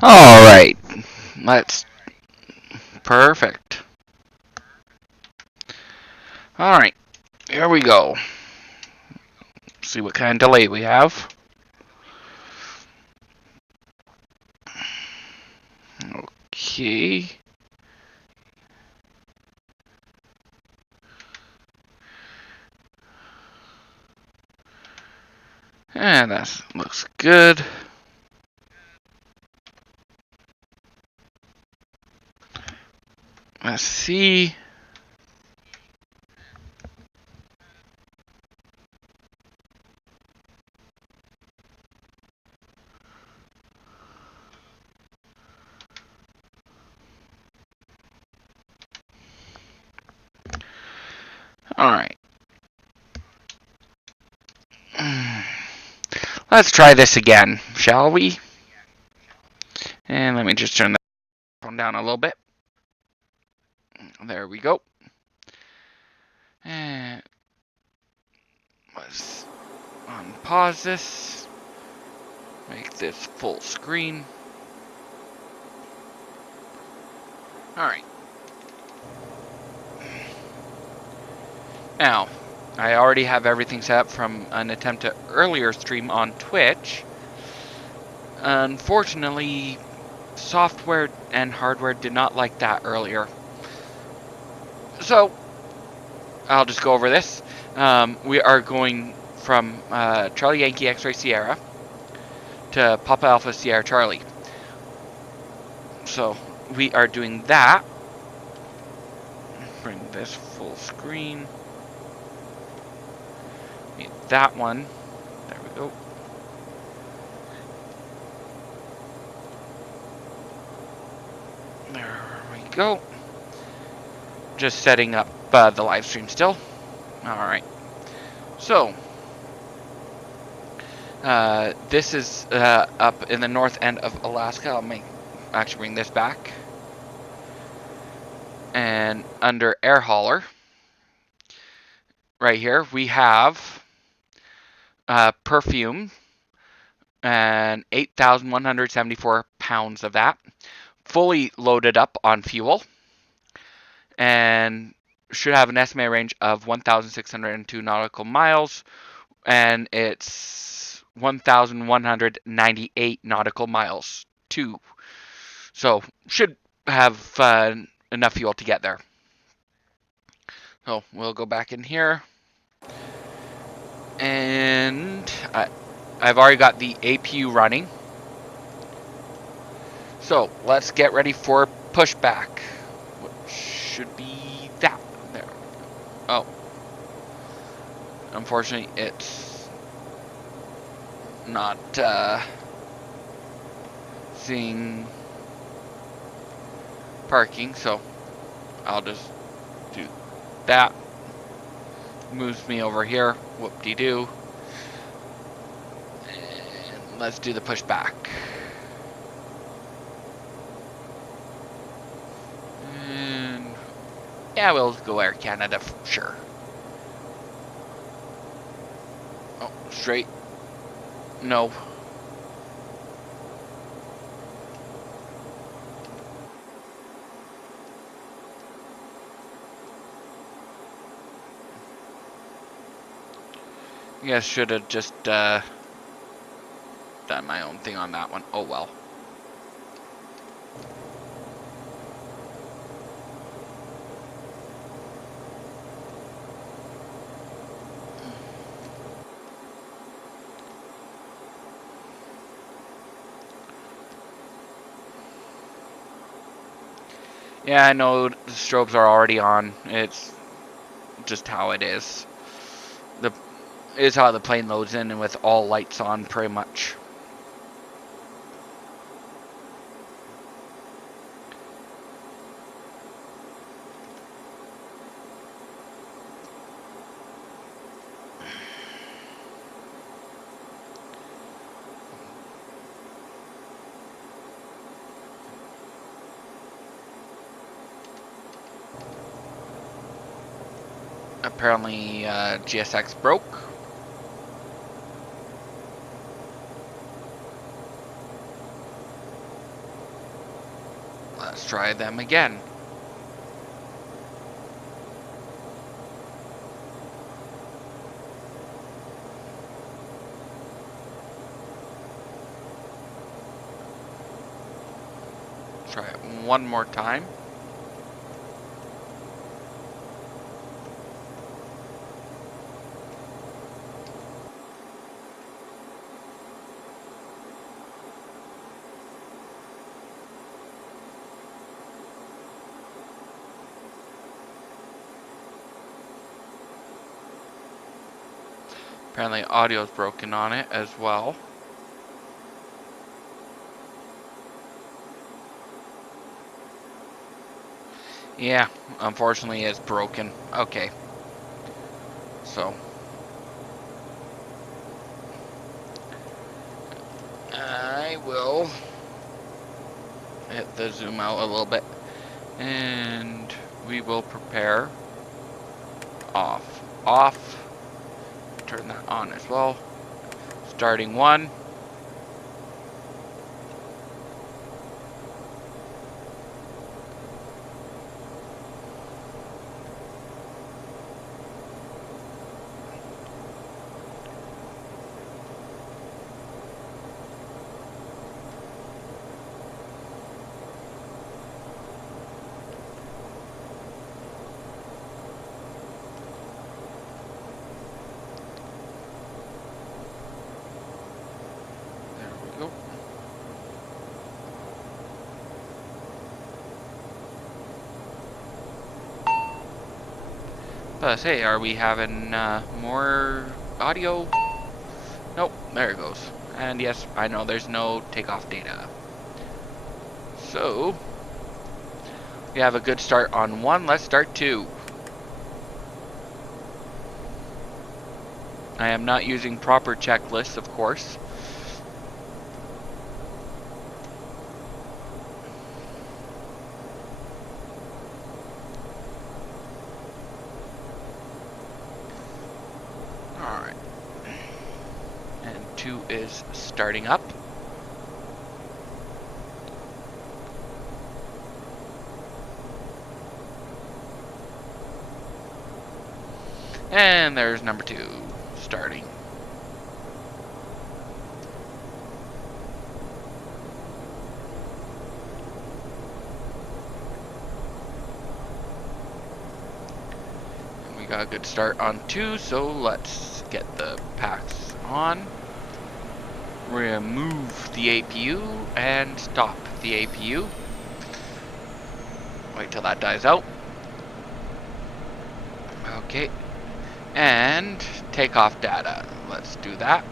All right, let's. Perfect. All right, here we go. See what kind of delay we have. Okay. And that looks good. Let's see. All right. Let's try this again, shall we? And let me just turn the phone down a little bit. There we go. And let's unpause this. Make this full screen. Alright. Now, I already have everything set up from an attempt to earlier stream on Twitch. Unfortunately, software and hardware did not like that earlier. So, I'll just go over this. We are going from Charlie Yankee X-Ray Sierra to Papa Alpha Sierra Charlie. So, we are doing that. Bring this full screen. Need that one. There we go. There we go. Just setting up the live stream still. Alright. So, this is up in the north end of Alaska. I'll actually bring this back. And under Airhauler, right here, we have perfume and 8,174 pounds of that. Fully loaded up on fuel. And should have an estimated range of 1,602 nautical miles. And it's 1,198 nautical miles too. So should have enough fuel to get there. So we'll go back in here. And I've already got the APU running. So let's get ready for pushback. Which should be that. There. Oh. Unfortunately, it's not seeing parking, so I'll just do that. Moves me over here. Whoop-de-doo. And let's do the pushback. And yeah, we'll go Air Canada for sure. Oh, straight. No. I guess should have just done my own thing on that one. Oh well. Yeah, I know the strobes are already on. It's just how it is. Is how the plane loads in and with all lights on pretty much. Apparently GSX broke. Let's try them again. Try it one more time. Apparently audio's broken on it as well. Yeah, unfortunately it's broken. Okay. So I will hit the zoom out a little bit and we will prepare off. Turn that on as well. Starting one. But hey, are we having more audio? Nope, there it goes. And yes, I know there's no takeoff data. So, we have a good start on one, let's start two. I am not using proper checklists, of course. Alright. And two is starting up. And there's number two starting. And we got a good start on two, so let's get the PASC on. Remove the APU and stop the APU. Wait till that dies out. Okay. And takeoff data. Let's do that.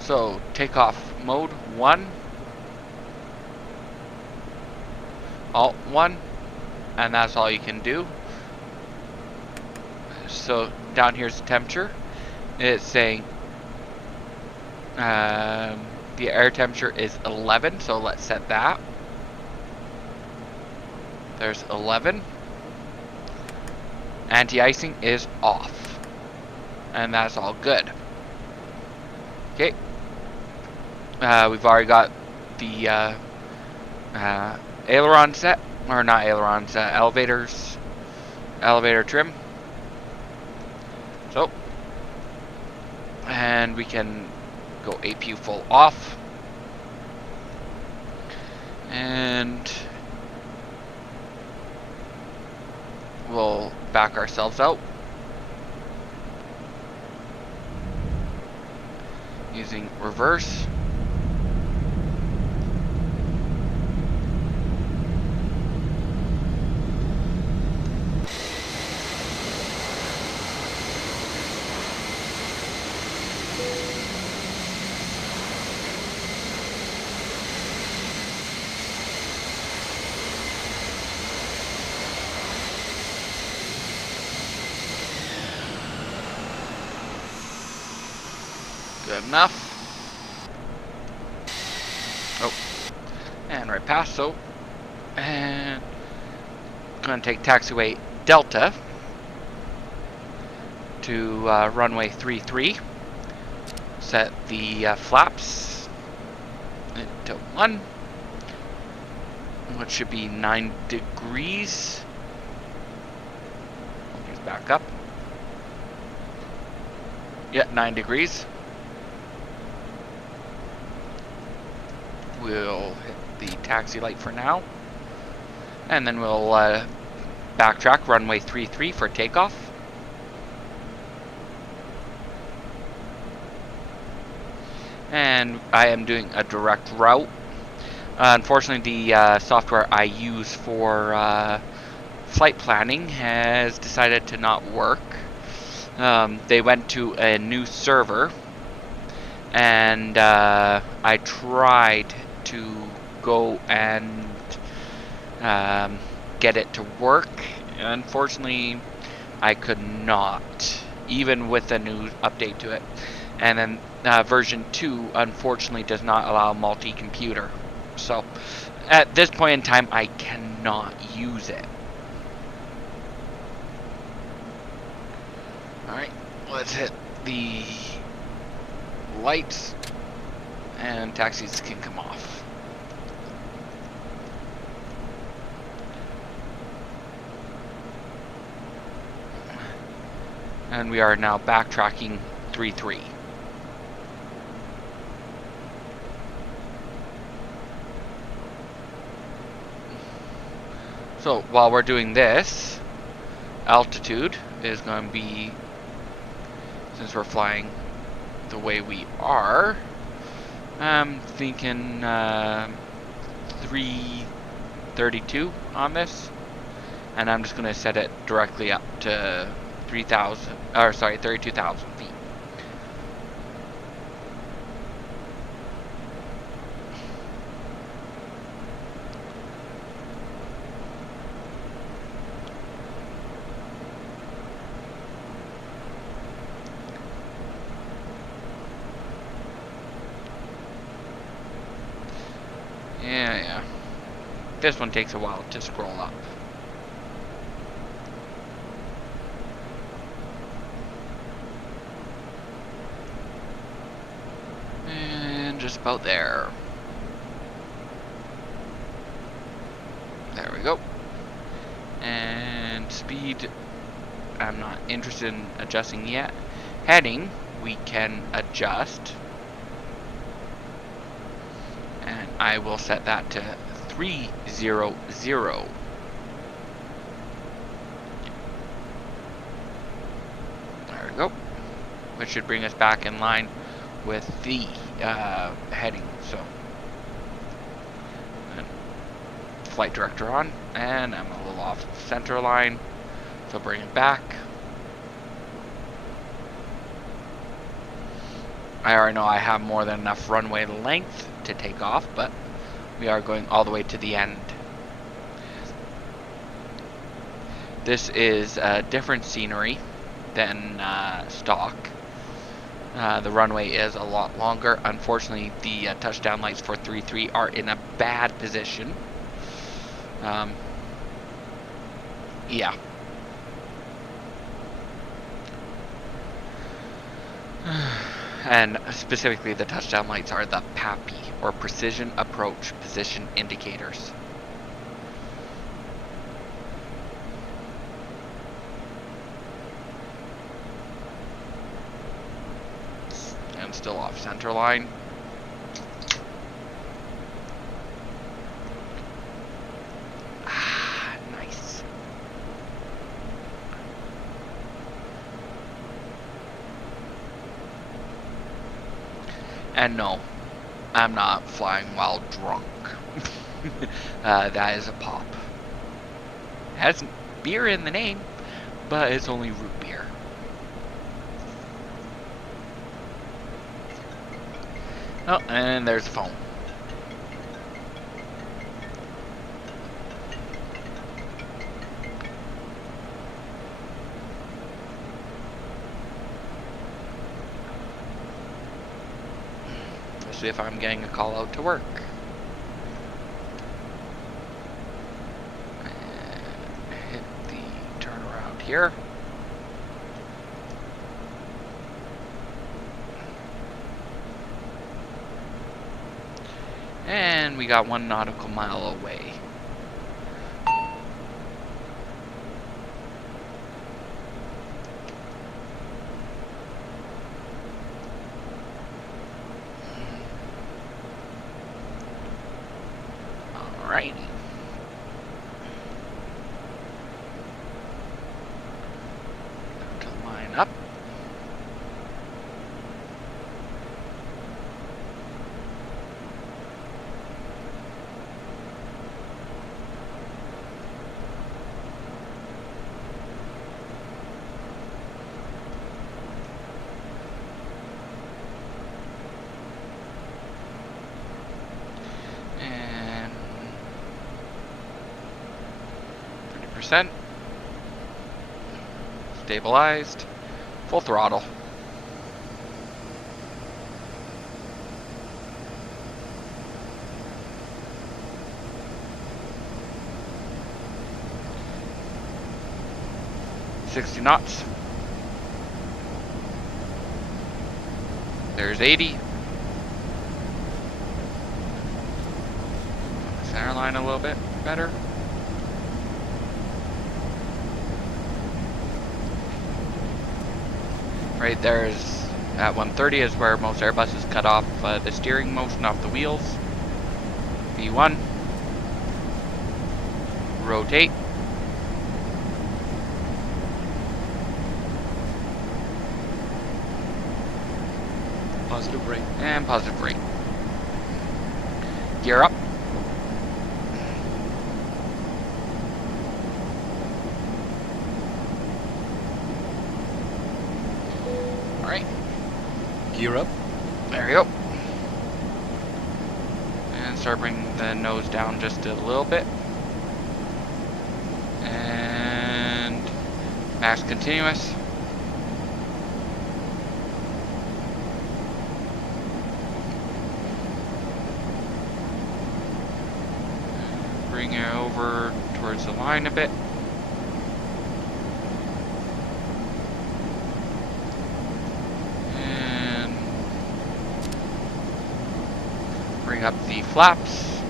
So takeoff mode 1, Alt 1, and that's all you can do. So down here's the temperature. It's saying the air temperature is 11, so let's set that. There's 11. Anti-icing is off. And that's all good. Okay. We've already got the aileron set. Or not ailerons, elevators. Elevator trim. So. And we can go APU full off. And we'll back ourselves out using reverse. Good enough. Oh, and right past. So, and gonna take taxiway Delta to runway 33. Set the flaps to 1. Which should be 9 degrees. Let's back up. Yeah, 9 degrees. We'll hit the taxi light for now. And then we'll backtrack runway 33 for takeoff. And I am doing a direct route. Unfortunately, the software I use for flight planning has decided to not work. They went to a new server, and I tried to go and get it to work. Unfortunately, I could not, even with a new update to it. And then version 2 unfortunately does not allow multi-computer. So at this point in time, I cannot use it. Alright, let's hit the lights and taxis can come off. And we are now backtracking 3-3. So while we're doing this, altitude is going to be, since we're flying the way we are, I'm thinking 332 on this, and I'm just going to set it directly up to 32,000 feet. Yeah. This one takes a while to scroll up. And just about there. There we go. And speed, I'm not interested in adjusting yet. Heading, we can adjust. And I will set that to 300. There we go. Which should bring us back in line with the heading. So, and flight director on, and I'm a little off center line, so bring it back. I already know I have more than enough runway length to take off, but we are going all the way to the end. This is different scenery than stock. The runway is a lot longer. Unfortunately, the touchdown lights for 3-3 are in a bad position. Yeah. And specifically, the touchdown lights are the PAPI, or Precision Approach Position Indicators. And still off center line. Ah, nice. And no, I'm not flying while drunk. That is a pop. It has beer in the name, but it's only root beer. Oh, and there's the phone. See if I'm getting a call out to work. And hit the turnaround here. And we got 1 nautical mile away. Alright. To line up. And 30%. Stabilized. Full throttle. $60 knots. There's 80. Center line a little bit better. Right there's at 130 is where most Airbuses cut off the steering motion off the wheels. V1. Rotate. Positive brake. And positive brake. Gear up. Alright. Gear up. There you go. And start bringing the nose down just a little bit. And max continuous. Bring it over towards the line a bit. And bring up the flaps.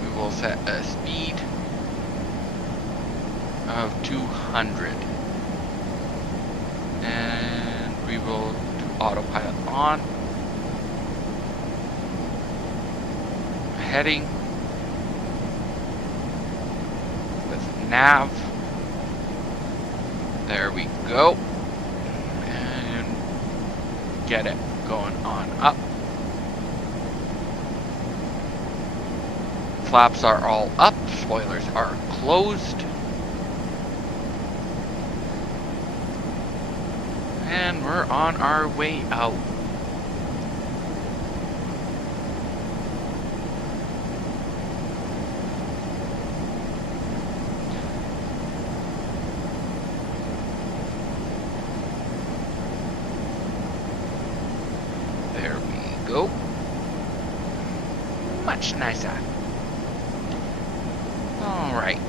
We will set a speed of 200. And we will do autopilot on. Heading. Nav. There we go. And get it going on up. Flaps are all up. Spoilers are closed. And we're on our way out. Go. Much nicer. All right.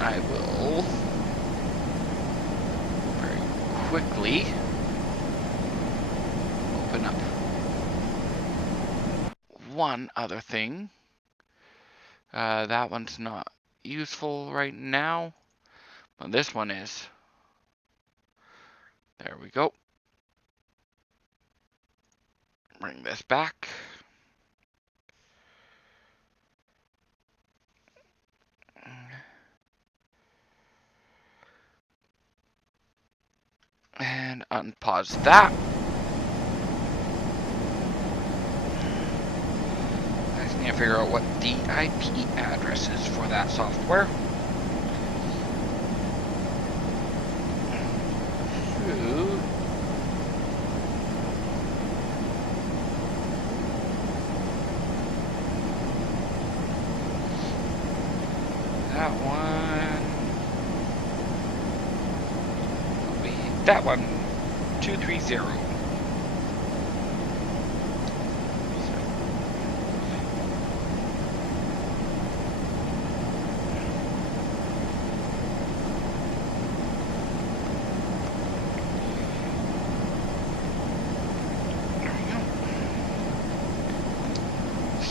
I will very quickly open up one other thing. That one's not useful right now, but this one is. There we go. Bring this back. And unpause that. I just need to figure out what the IP address is for that software. Ooh. That one. That one, 230.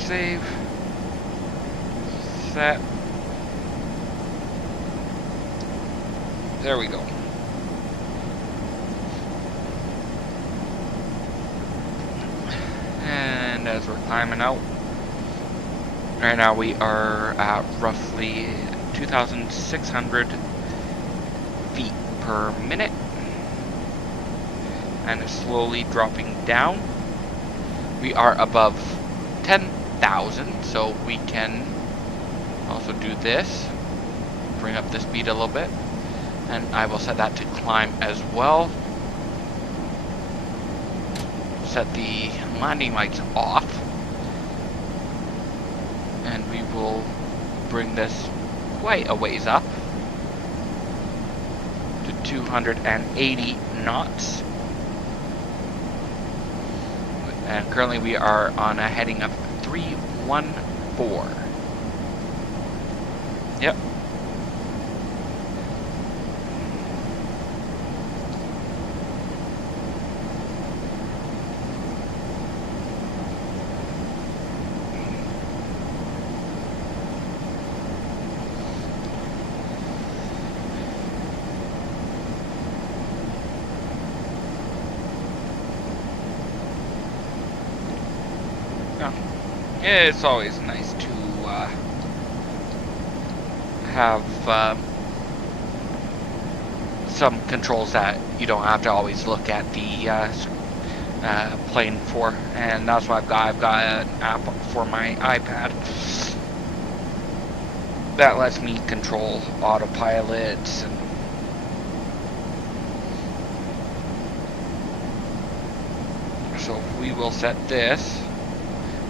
save. Set. There we go. And as we're climbing out, right now we are at roughly 2,600 feet per minute. And it's slowly dropping down. We are above 10,000, so we can also do this. Bring up the speed a little bit. And I will set that to climb as well. Set the landing lights off. And we will bring this quite a ways up to 280 knots. And currently we are on a heading of 314. Yep. It's always nice to have some controls that you don't have to always look at the plane for, and that's what I've got an app for my iPad that lets me control autopilots and so we will set this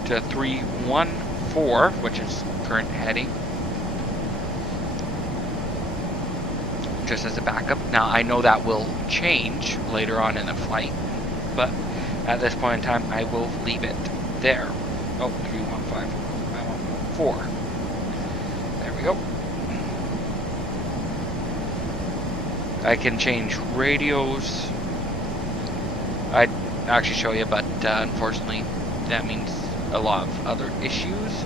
to 314, which is current heading, just as a backup. Now I know that will change later on in the flight, but at this point in time I will leave it there. Oh, 315, 4. There we go. I can change radios. I'd actually show you, but unfortunately that means a lot of other issues.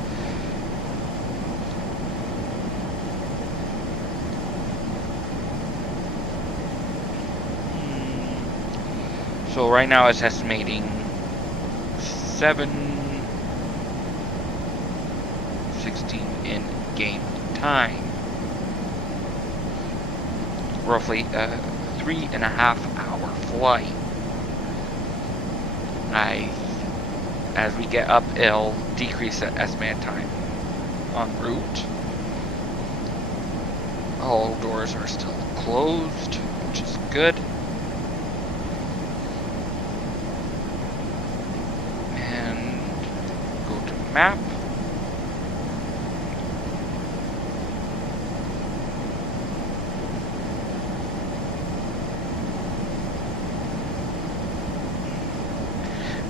So right now it's estimating 7:16 in game time. Roughly a 3.5 hour flight. As we get up, it'll decrease the estimated time en route. All doors are still closed, which is good. And go to map.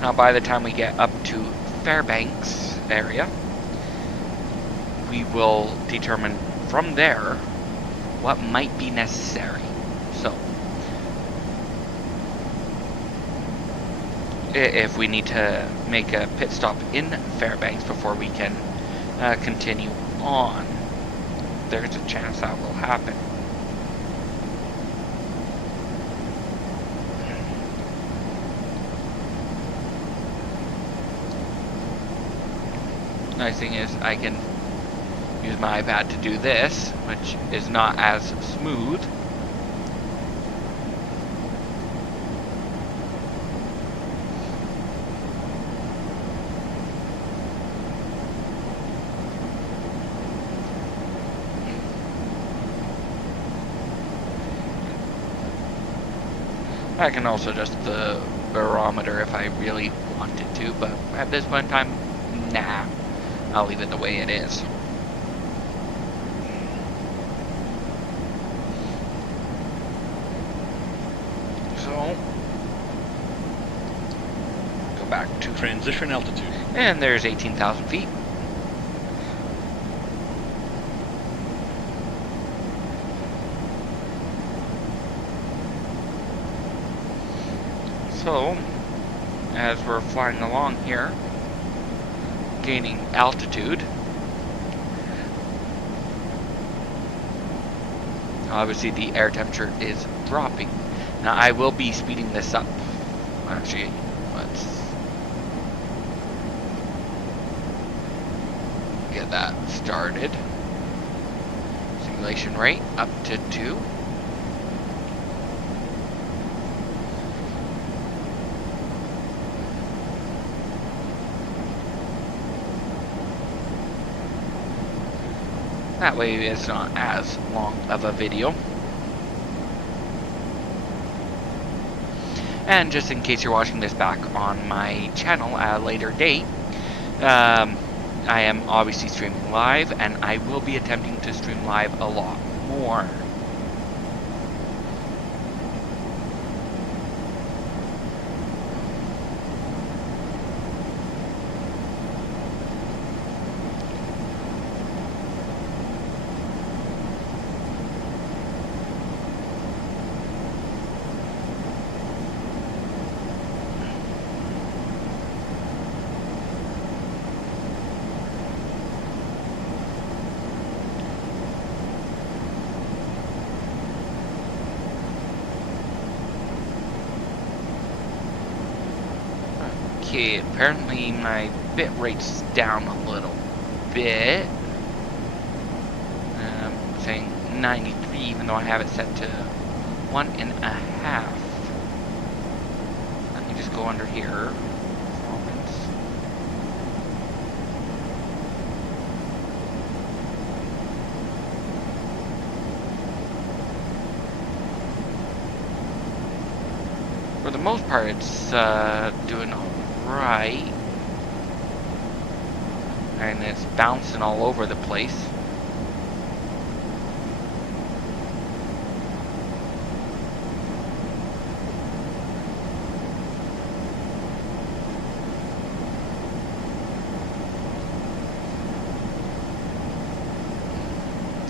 Now by the time we get up to Fairbanks area, we will determine from there what might be necessary. So, if we need to make a pit stop in Fairbanks before we can continue on, there's a chance that will happen. Nice thing is I can use my iPad to do this, which is not as smooth. I can also adjust the barometer if I really wanted to, but at this point in time, nah. I'll leave it the way it is. So, go back to transition altitude. And there's 18,000 feet. So, as we're flying along here, gaining altitude. Obviously the air temperature is dropping. Now I will be speeding this up. Actually, let's get that started. Simulation rate up to 2. That way it's not as long of a video. And just in case you're watching this back on my channel at a later date, I am obviously streaming live, and I will be attempting to stream live a lot more. Okay, apparently my bit rate's down a little bit. Saying 93, even though I have it set to 1.5. Let me just go under here. Performance. For the most part, it's doing right, and it's bouncing all over the place.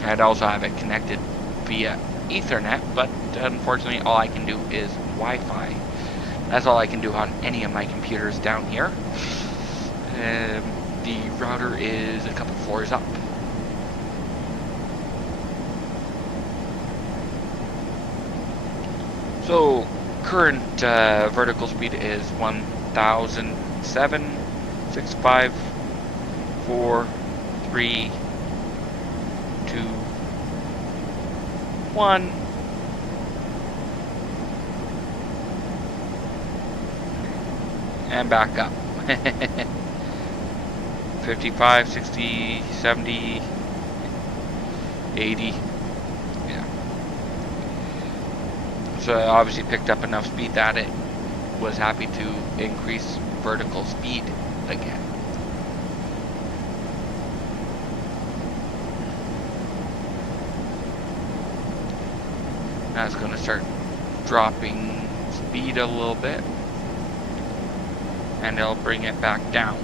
I'd also have it connected via Ethernet, but unfortunately all I can do is Wi-Fi. That's all I can do on any of my computers down here. The router is a couple floors up. So current vertical speed is 1,007, 6, 5, 4, 3, 2, 1. And back up. 55, 60, 70, 80. Yeah. So I obviously picked up enough speed that it was happy to increase vertical speed again. Now it's going to start dropping speed a little bit, and it'll bring it back down.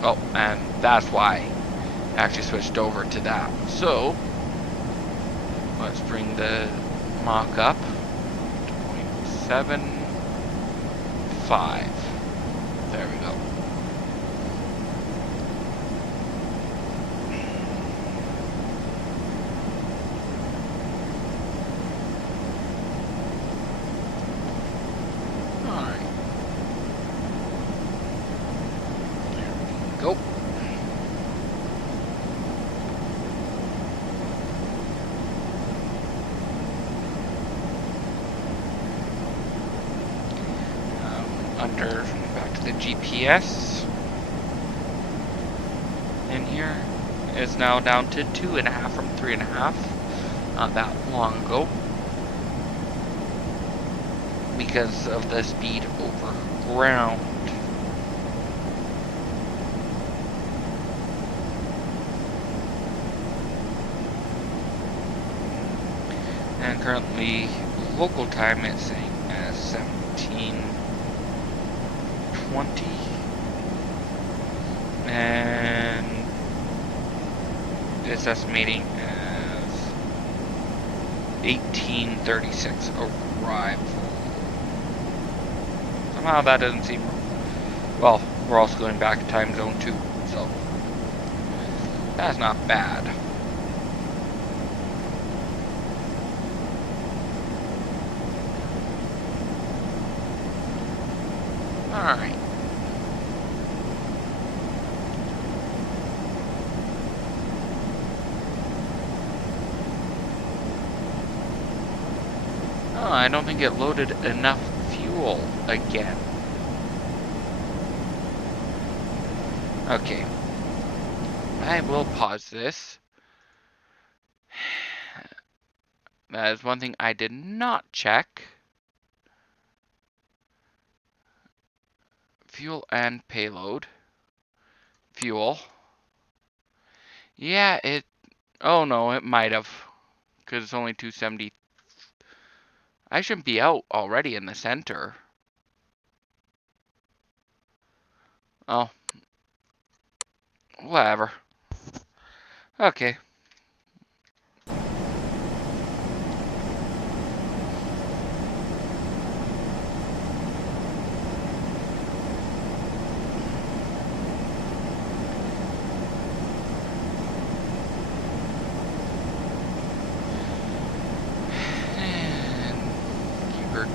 Oh, and that's why I actually switched over to that. So let's bring the Mach up to 0.75. There we go. Go. Under, back to the GPS. In here is now down to 2.5 from 3.5. Not that long ago. Because of the speed over ground. And currently, local time is saying 17:20, and it's estimating 18:36 arrival. Somehow that doesn't seem... Well, we're also going back to time zone 2, so that's not bad. Alright. Oh, I don't think it loaded enough fuel again. Okay. I will pause this. That is one thing I did not check. Fuel and payload. Fuel. Yeah, it... Oh no, it might have. Because it's only 270. I shouldn't be out already in the center. Oh. Whatever. Okay.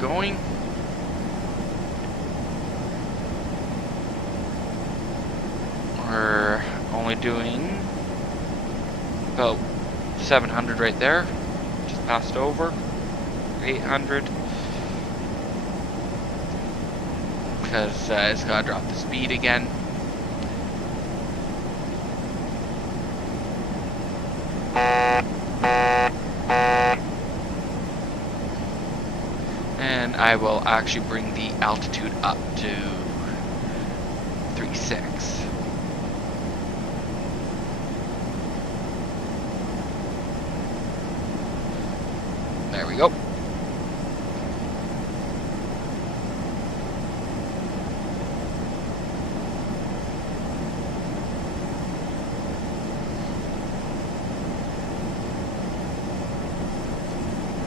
Going. We're only doing about 700 right there. Just passed over 800 because it's gotta drop the speed again. And I will actually bring the altitude up to 3.6. There we go.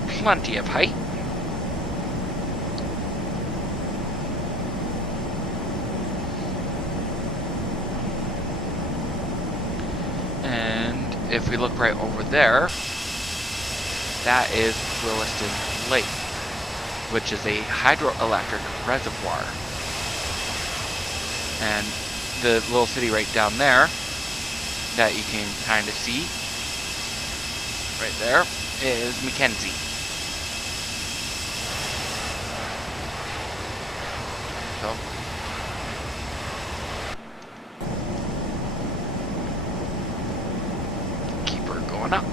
Plenty of height. If we look right over there, that is Williston Lake, which is a hydroelectric reservoir. And the little city right down there that you can kind of see right there is Mackenzie. So going up.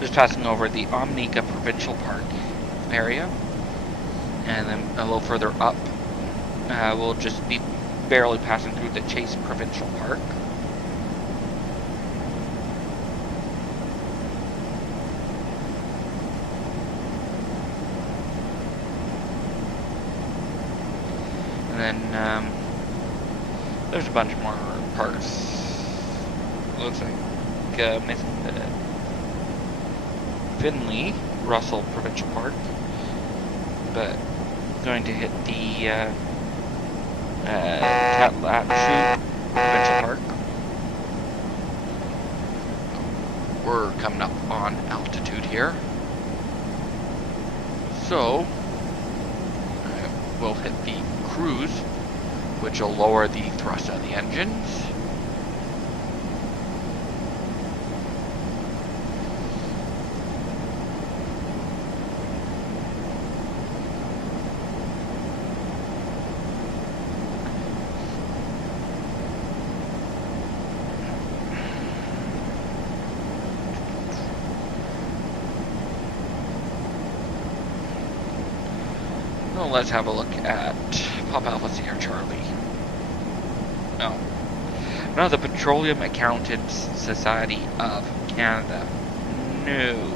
Just passing over the Omnica Provincial Park area, and then a little further up, we'll just be barely passing through the Chase Provincial Park. And then there's a bunch more parks. Looks like Finley Russell Provincial Park, but going to hit the Tatlatchu Provincial Park. We're coming up on altitude here, so we'll hit the cruise, which will lower the thrust of the engines. Well, let's have a look at Pop Alpha Sierra Charlie. Oh. No, the Petroleum Accountants Society of Canada. No.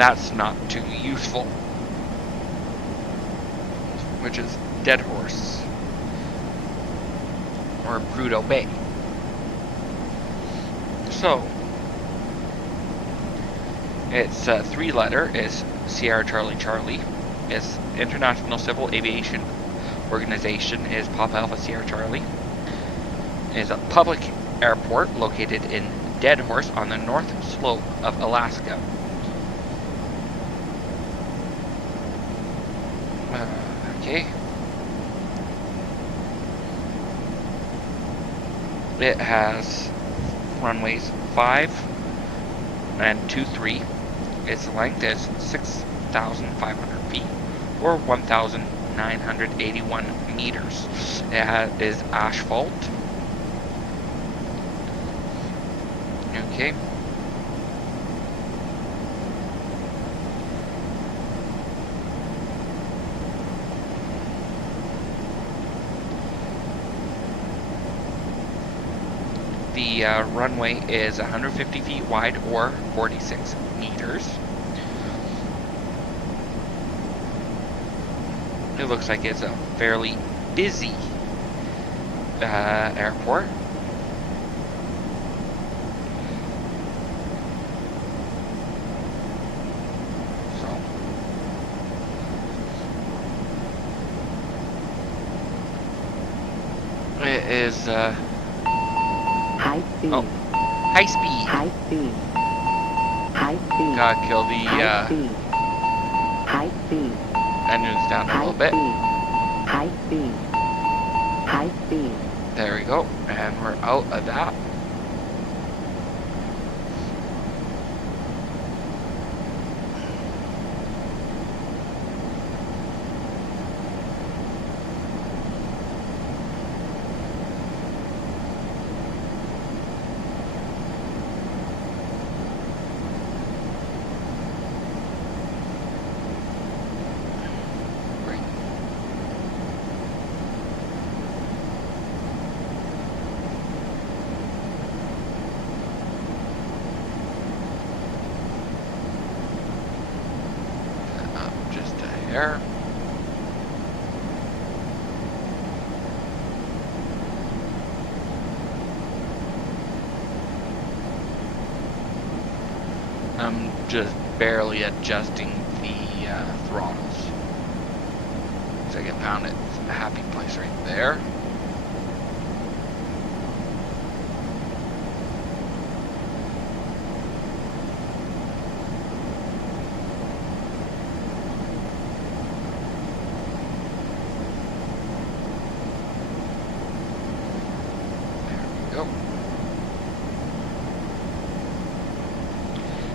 that's not too useful, which is Dead Horse or Prudhoe Bay. So it's 3-letter is Sierra Charlie Charlie. Its International Civil Aviation Organization is Papa Alpha Sierra Charlie. It is a public airport located in Dead Horse on the north slope of Alaska. Okay. It has runways 5 and 23. Its length is 6,500 feet, or 1,981 meters. It is asphalt. Okay. The runway is 150 feet wide, or 46 meters. It looks like it's a fairly busy airport. So it is high speed. Oh, high speed. High speed. High speed. Gotta kill the High speed. High speed. engines down a little bit. High speed. High speed. There we go, and we're out of that. There. I'm just barely adjusting the throttles. So I can pound it. It's a happy place right there.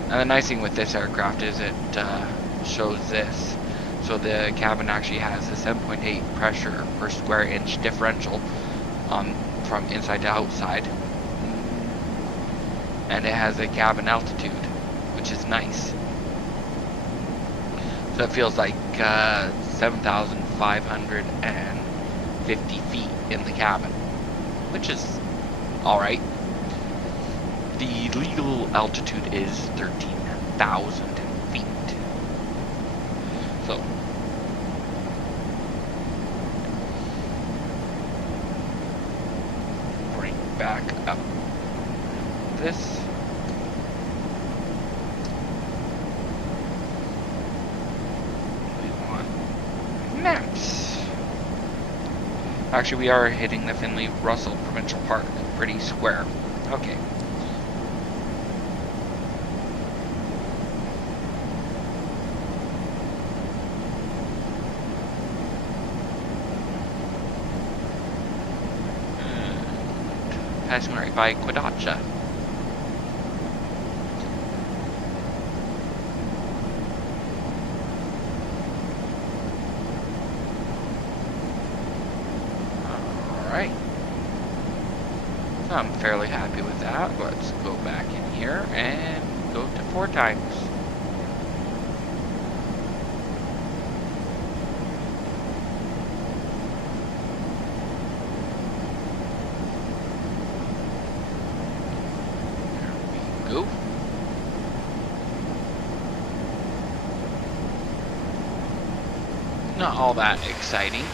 And the nice thing with this aircraft is it shows this. So the cabin actually has a 7.8 pressure per square inch differential from inside to outside. And it has a cabin altitude, which is nice. So it feels like 7,550 feet in the cabin, which is alright. The legal altitude is 13,000 feet. So, bring back up this. We want maps. Actually, we are hitting the Finley Russell Provincial Park. Pretty square. Okay. Passing right by Quadacha. Alright. So I'm fairly happy with that. Let's go back in here and go to 4 times. Go. Not all that exciting.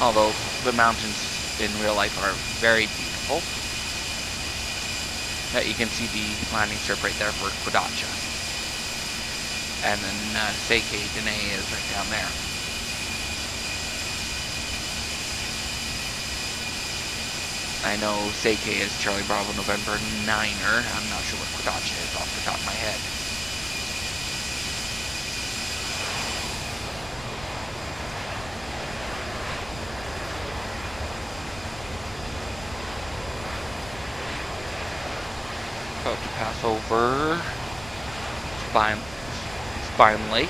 Although the mountains in real life are very beautiful. You can see the landing strip right there for Quadacha. And then Seikei Dene is right down there. I know Seikei is Charlie Bravo November 9er. I'm not sure what Quadacha is off the top of my head. About to pass over Spine Lake.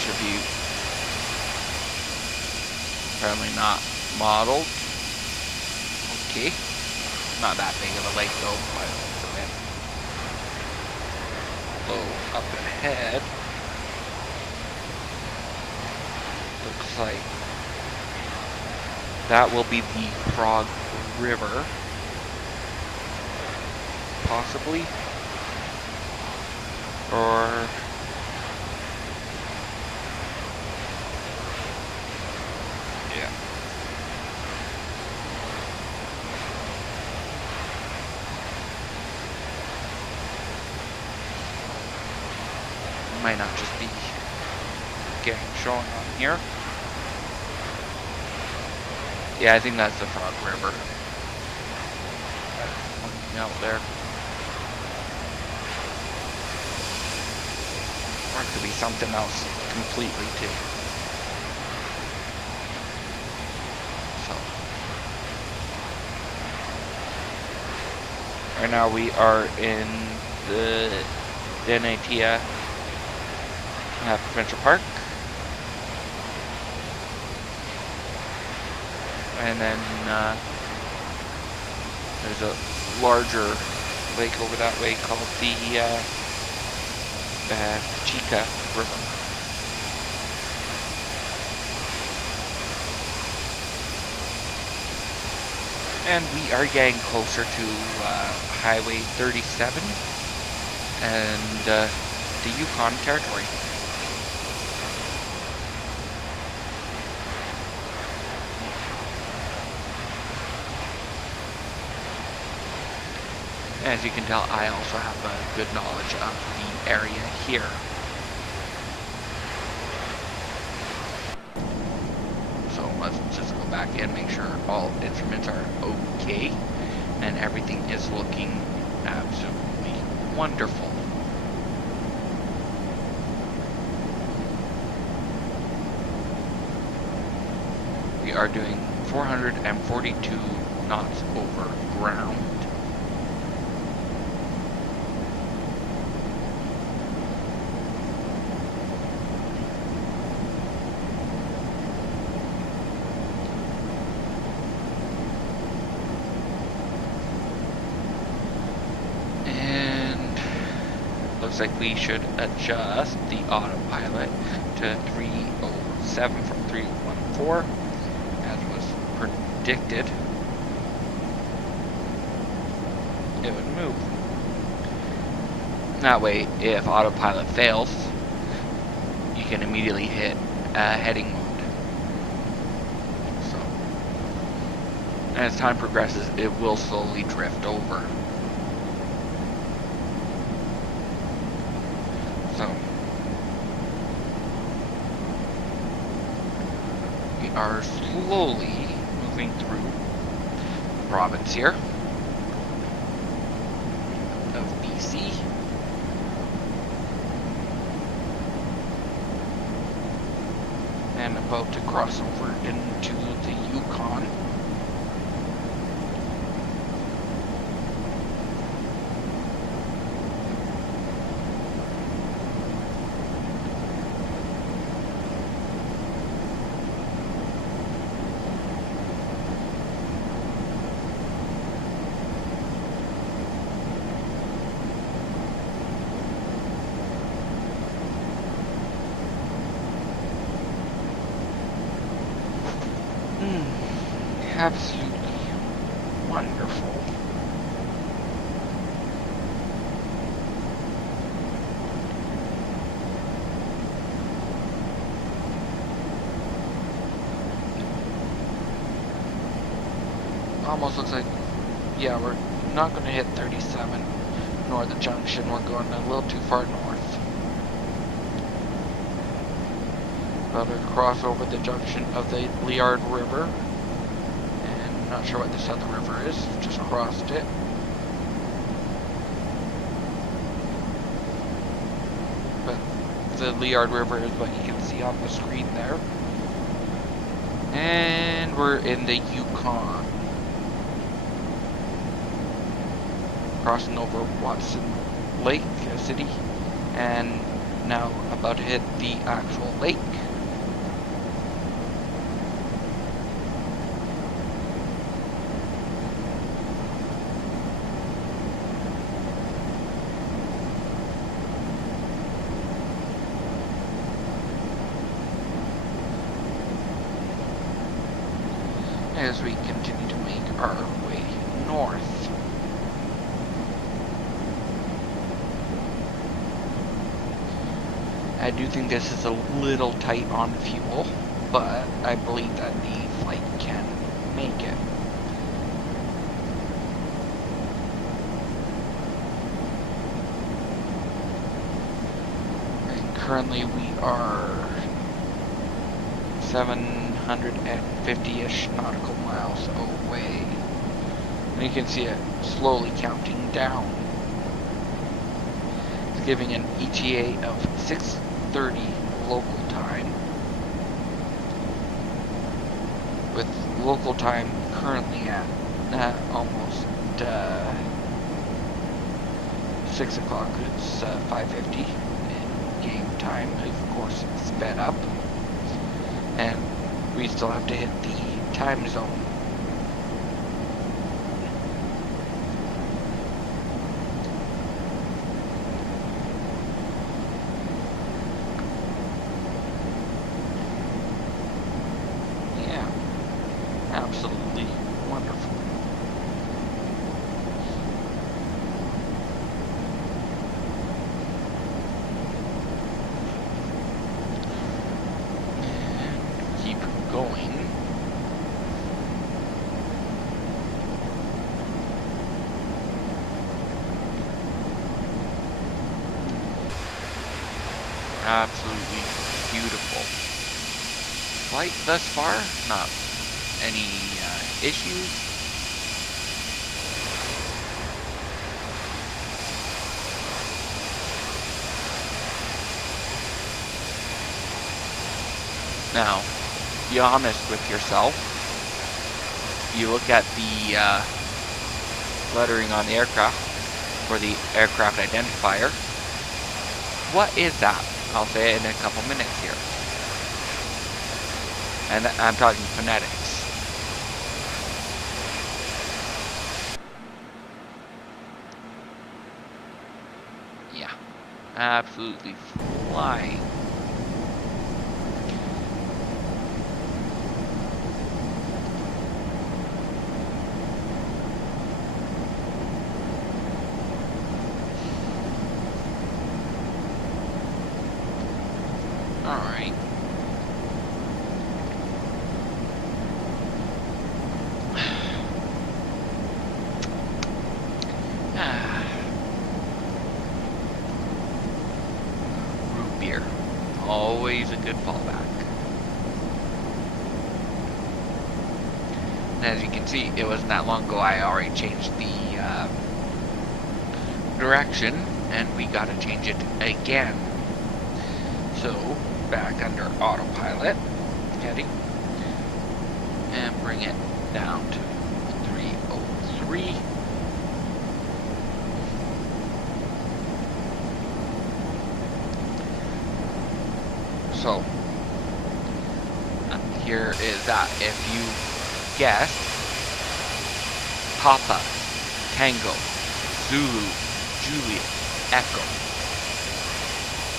Should be apparently not modeled. Okay. Not that big of a lake though, but it's a bit low up ahead. Looks like that will be the Frog River. Possibly. Or yeah. Might not just be getting shown on here. Yeah, I think that's the Frog River. Out there. Or it could be something else completely too. So right now we are in the Denetia Provincial Park. And then there's a larger lake over that way called the Chica River. And we are getting closer to Highway 37 and the Yukon territory. As you can tell, I also have a good knowledge of the area here. So let's just go back in, make sure all instruments are okay, and everything is looking absolutely wonderful. We are doing 442 knots over ground. Looks like we should adjust the autopilot to 307 from 314, as was predicted. It would move. That way, if autopilot fails, you can immediately hit heading mode. So, as time progresses, it will slowly drift over. So, we are slowly moving through the province here of BC. And about to cross over into the Yukon. Absolutely wonderful. almost looks like, yeah, we're not going to hit 37 nor the junction. We're going a little too far north. About to cross over the junction of the Liard River. And I'm not sure what this other river is. Just crossed it. But the Liard River is what you can see on the screen there. And we're in the Yukon. Crossing over Watson Lake City, and now about to hit the actual lake. As we continue to make our way north. I do think this is a little tight on fuel, but I believe that the flight can make it. And currently we are 750-ish nautical miles away. And you can see it slowly counting down. It's giving an ETA of 6:30 local time, with local time currently at almost 6 o'clock. It's 5:50, and game time of course sped up, and we still have to hit the time zone. Absolutely wonderful. And keep going. Absolutely beautiful flight thus far. Not any issues. Now, be honest with yourself. You look at the lettering on the aircraft, or the aircraft identifier. What is that? I'll say it in a couple minutes here. And I'm talking phonetics. Yeah, absolutely flying. All right. Root beer, always a good fallback. And as you can see, it wasn't that long ago I already changed the direction, and we got to change it again. So back under autopilot, heading, and bring it down to 303. So here is that. If you guessed Papa, Tango, Zulu, Juliet, Echo,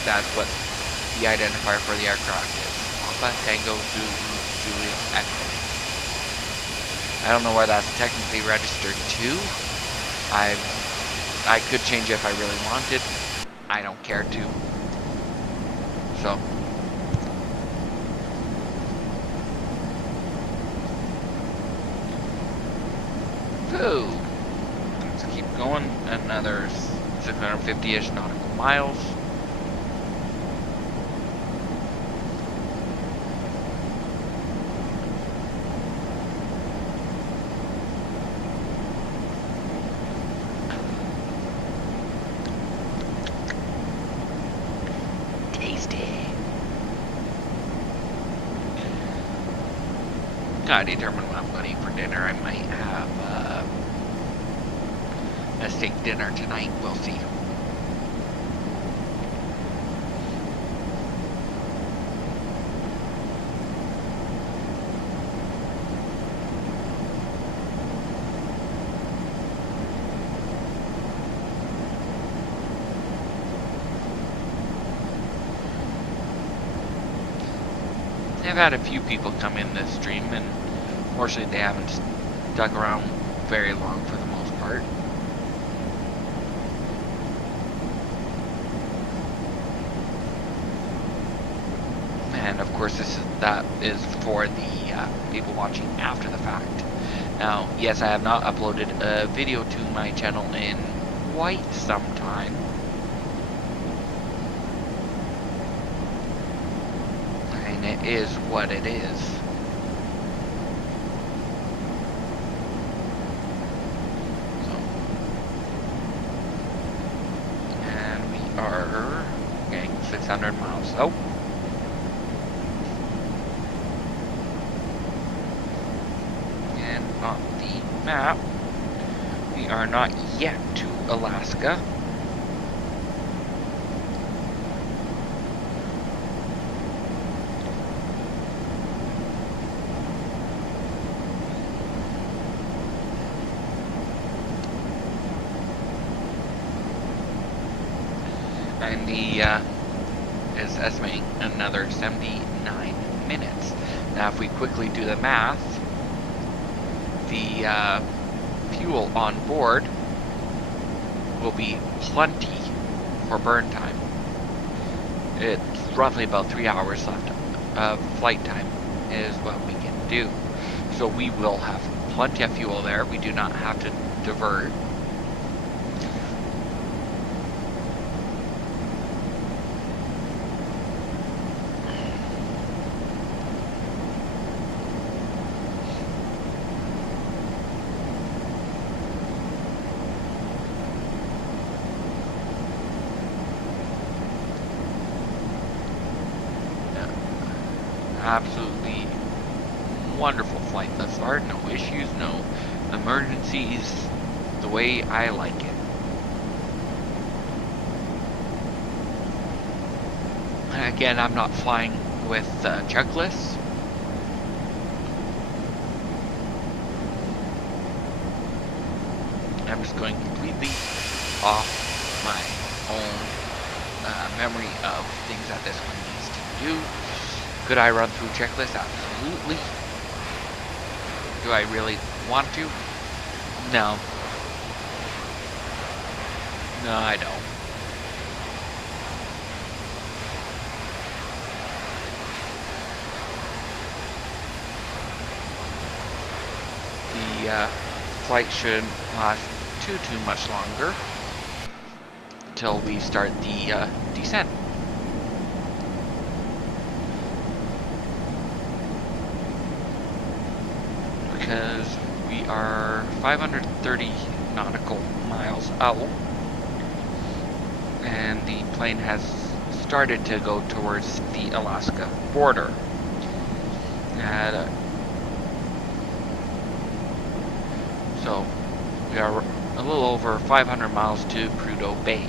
that's what the identifier for the aircraft is. Papa, Tango, Zulu, Juliet, Echo. I don't know where that's technically registered to. I could change it if I really wanted. I don't care to. So another 650-ish nautical miles. Gotta determine what I'm going to eat for dinner. I might have a steak dinner tonight. We'll see. I've had a few people come in this stream, and unfortunately they haven't stuck around very long for the most part. And of course that is for the people watching after the fact. Now, yes, I have not uploaded a video to my channel in quite some time. It is what it is. So, and we are getting 600 miles out. And on the map, we are not yet to Alaska. And the is estimating another 79 minutes. Now, if we quickly do the math, the fuel on board will be plenty for burn time. It's roughly about 3 hours left of flight time is what we can do. So we will have plenty of fuel there. We do not have to divert. Absolutely wonderful flight thus far. No issues, no emergencies. The way I like it. And again, I'm not flying with checklists. I'm just going completely off my own memory of things that this one needs to do. Could I run through checklists? Absolutely. Do I really want to? No. No, I don't. The flight shouldn't last too much longer until we start the descent. Because we are 530 nautical miles out, and the plane has started to go towards the Alaska border. So we are a little over 500 miles to Prudhoe Bay.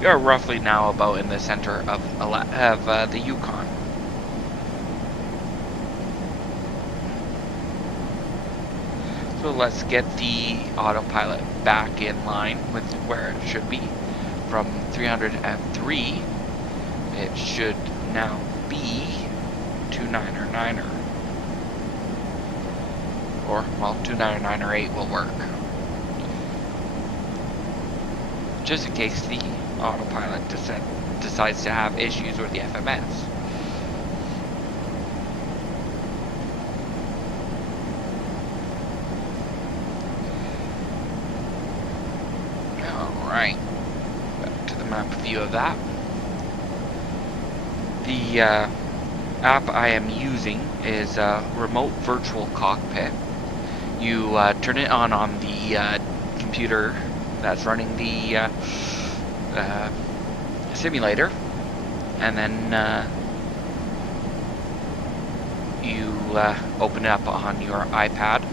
We are roughly now about in the center of the Yukon. So let's get the autopilot back in line with where it should be. From 303, it should now be 299er. Or, well, 299 or 8 will work. Just in case the autopilot decides to have issues with the FMS. map view of that. The app I am using is Remote Virtual Cockpit. You turn it on the computer that's running the simulator, and then you open it up on your iPad,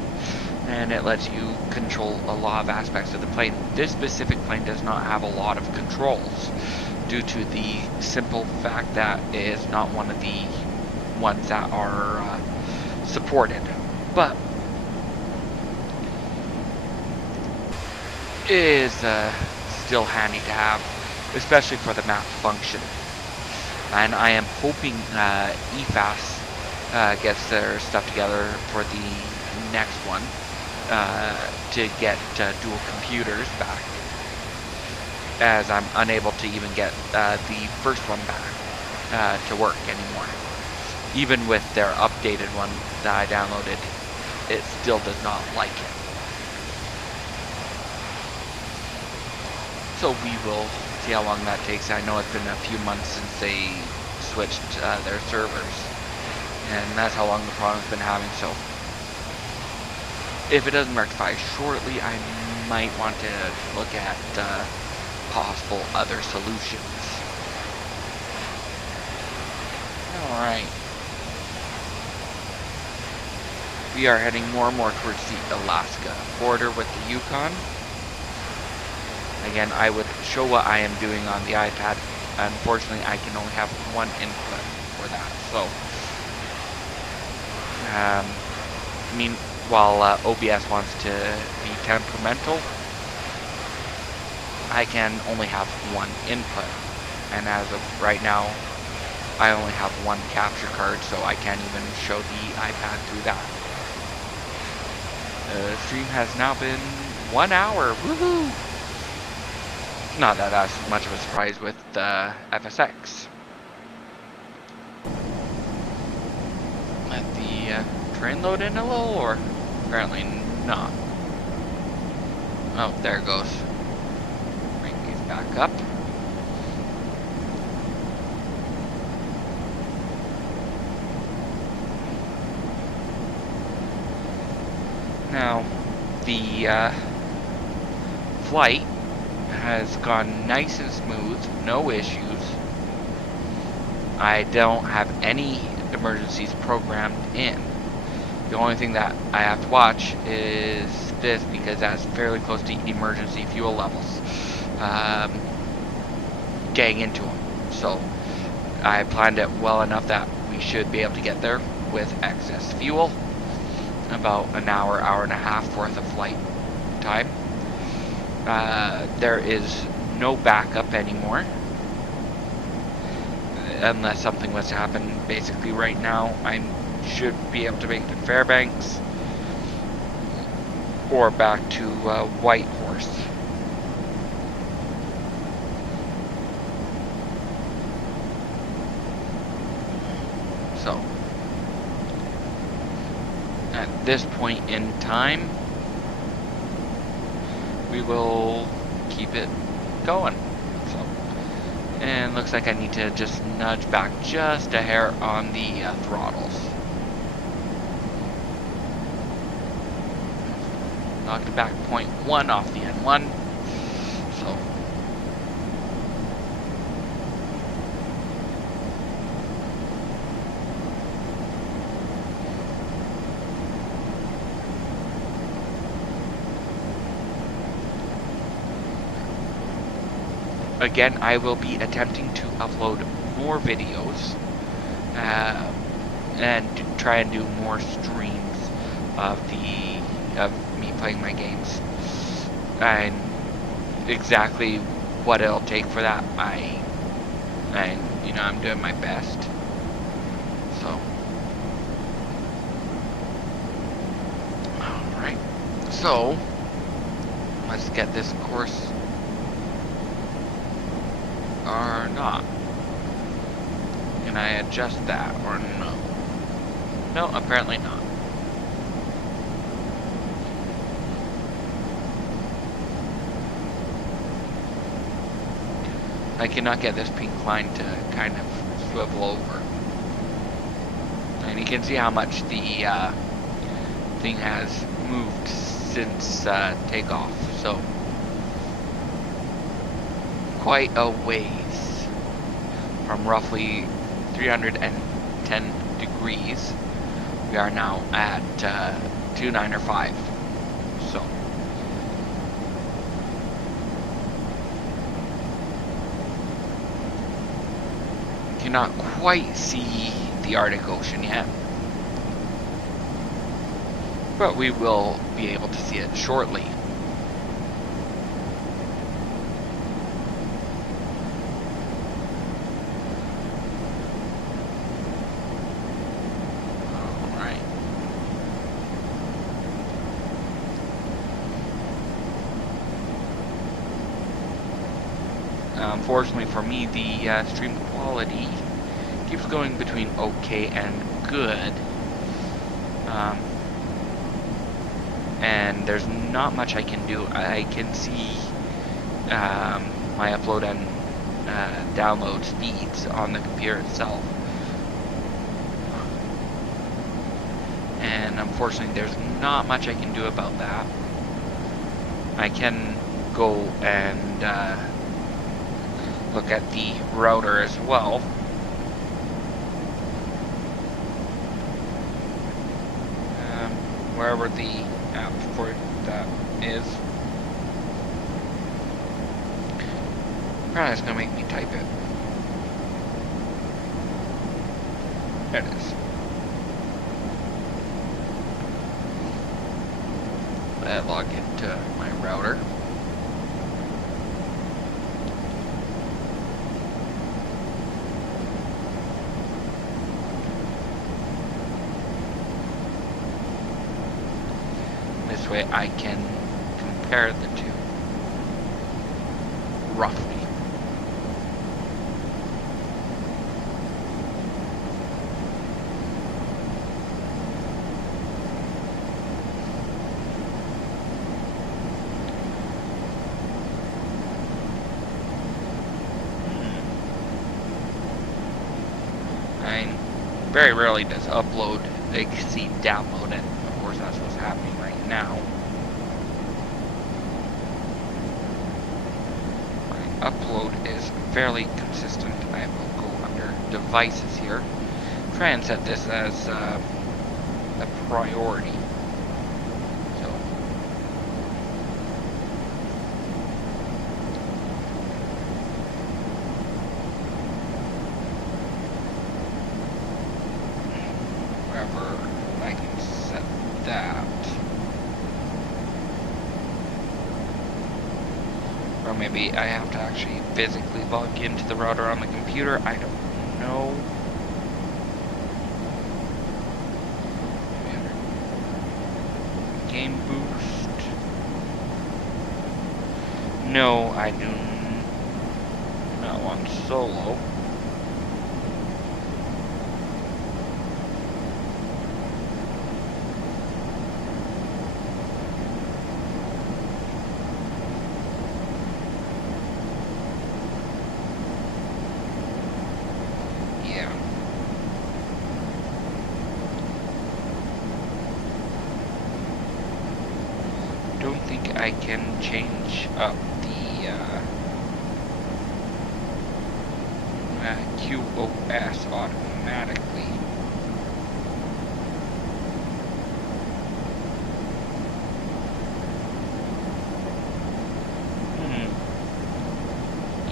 and it lets you control a lot of aspects of the plane. This specific plane does not have a lot of controls due to the simple fact that it is not one of the ones that are supported, but it is still handy to have, especially for the map function. And I am hoping EFAS gets their stuff together for the next one to get dual computers back, as I'm unable to even get the first one back to work anymore. Even with their updated one that I downloaded, it still does not like it. So we will see how long that takes. I know it's been a few months since they switched their servers, and that's how long the problem's been having. So if it doesn't rectify shortly, I might want to look at possible other solutions. Alright. We are heading more and more towards the Alaska border with the Yukon. Again, I would show what I am doing on the iPad. Unfortunately, I can only have one input for that. So, I mean, while OBS wants to be temperamental, I can only have one input. And as of right now, I only have one capture card, so I can't even show the iPad through that. The stream has now been 1 hour. Woohoo! Not that that's much of a surprise with FSX. Let the train load in a little, or apparently not. Oh, there it goes. Bring these back up. Now, the flight has gone nice and smooth, no issues. I don't have any emergencies programmed in. The only thing that I have to watch is this, because that's fairly close to emergency fuel levels. Getting into them. So I planned it well enough that we should be able to get there with excess fuel. About an hour, hour and a half worth of flight time. There is no backup anymore, unless something was to happen. Basically right now I should be able to make it to Fairbanks or back to Whitehorse. So at this point in time, we will keep it going. So, and looks like I need to just nudge back just a hair on the throttles. Knocked back 0.1 off the N1. So again, I will be attempting to upload more videos and try and do more streams of me playing my games. And exactly what it'll take for that, I'm doing my best. So, all right. So let's get this course. Or not. Can I adjust that or no? No, apparently not. I cannot get this pink line to kind of swivel over. And you can see how much the thing has moved since takeoff. So quite a ways from roughly 310 degrees. We are now at 295. So cannot quite see the Arctic Ocean yet, but we will be able to see it shortly. Alright. Unfortunately for me, the stream quality keeps going between okay and good. And there's not much I can do. I can see my upload and download speeds on the computer itself. And unfortunately there's not much I can do about that. I can go and look at the router as well. Wherever the app for that is. Probably it's gonna make me type it. There it is. I log into my router. This way I can compare the two roughly. Very rarely does upload exceed download, and of course that's what's happening right now. My upload is fairly consistent. I will go under devices here. Try and set this as a priority. Maybe I have to actually physically log into the router on the computer. I don't know. Game boost. No, I do not want solo. I can change up the QoS automatically.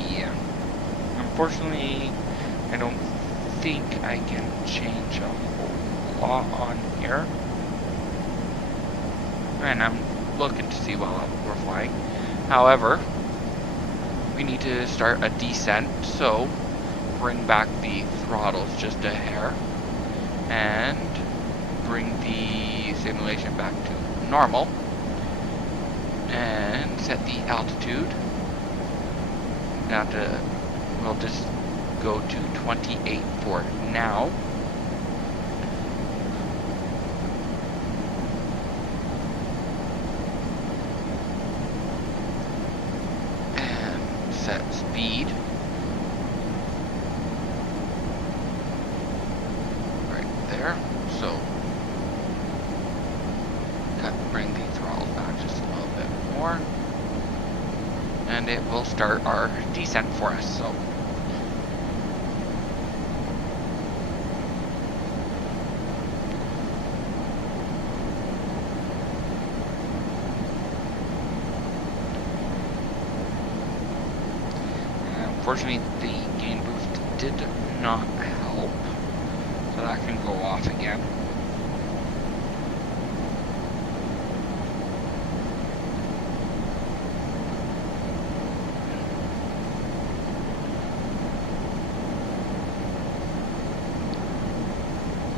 Yeah. Unfortunately, I don't think I can change a whole lot on here. And I'm looking to see while we're flying. However, we need to start a descent, so bring back the throttles just a hair and bring the simulation back to normal and set the altitude down to, we'll just go to 28 for now. Set speed start our descent for us. So. Unfortunately, the gain boost did not help, so that can go off again.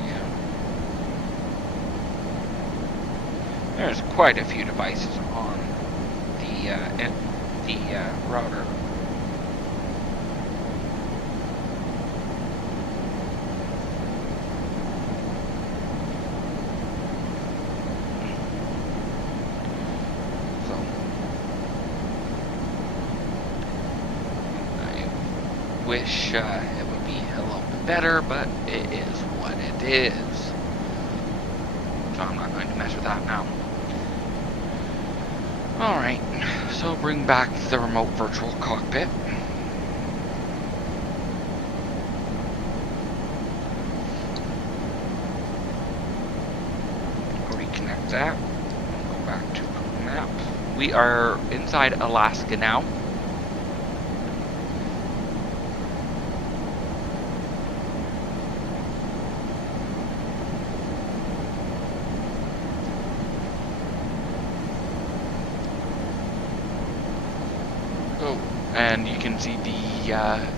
Yeah. There's quite a few devices on the router. Wish it would be a little bit better, but it is what it is. So I'm not going to mess with that now. Alright, so bring back the remote virtual cockpit. Reconnect that. Go back to the map. We are inside Alaska now. And you can see the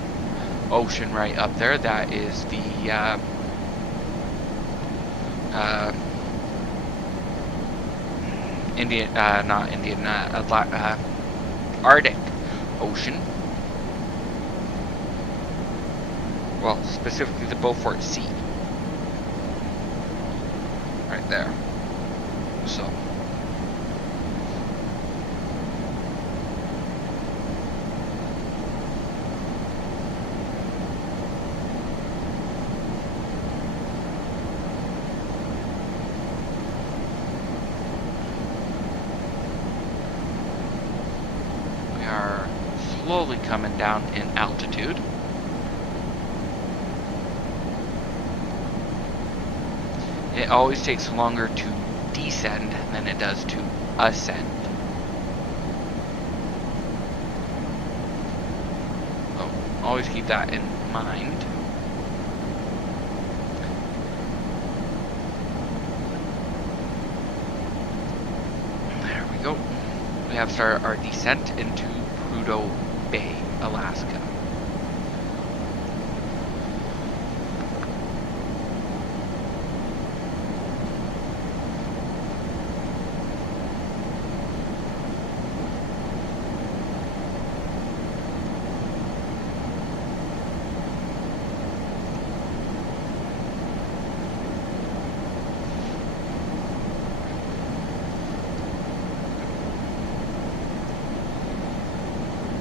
ocean right up there. That is the Arctic Ocean. Well, specifically the Beaufort Sea. Right there. So. Slowly coming down in altitude. It always takes longer to descend than it does to ascend. So always keep that in mind. There we go. We have started our descent into Prudhoe Bay, Alaska.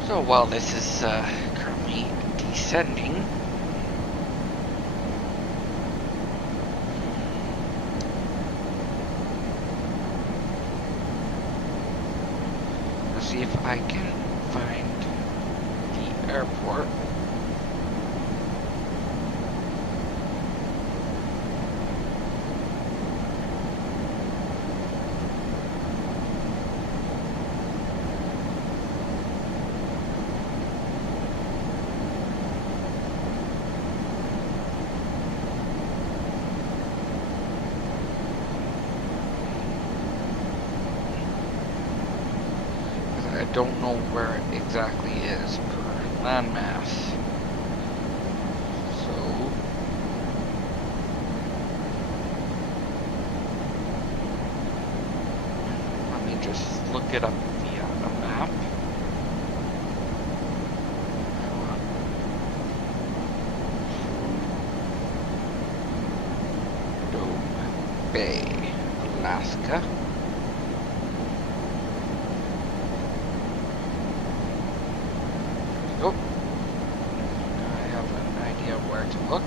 So while this is currently descending, let's see if I can find the airport. I don't know where it exactly is per landmass. So let me just look it up via a map. Prudhoe Bay, Alaska. Look.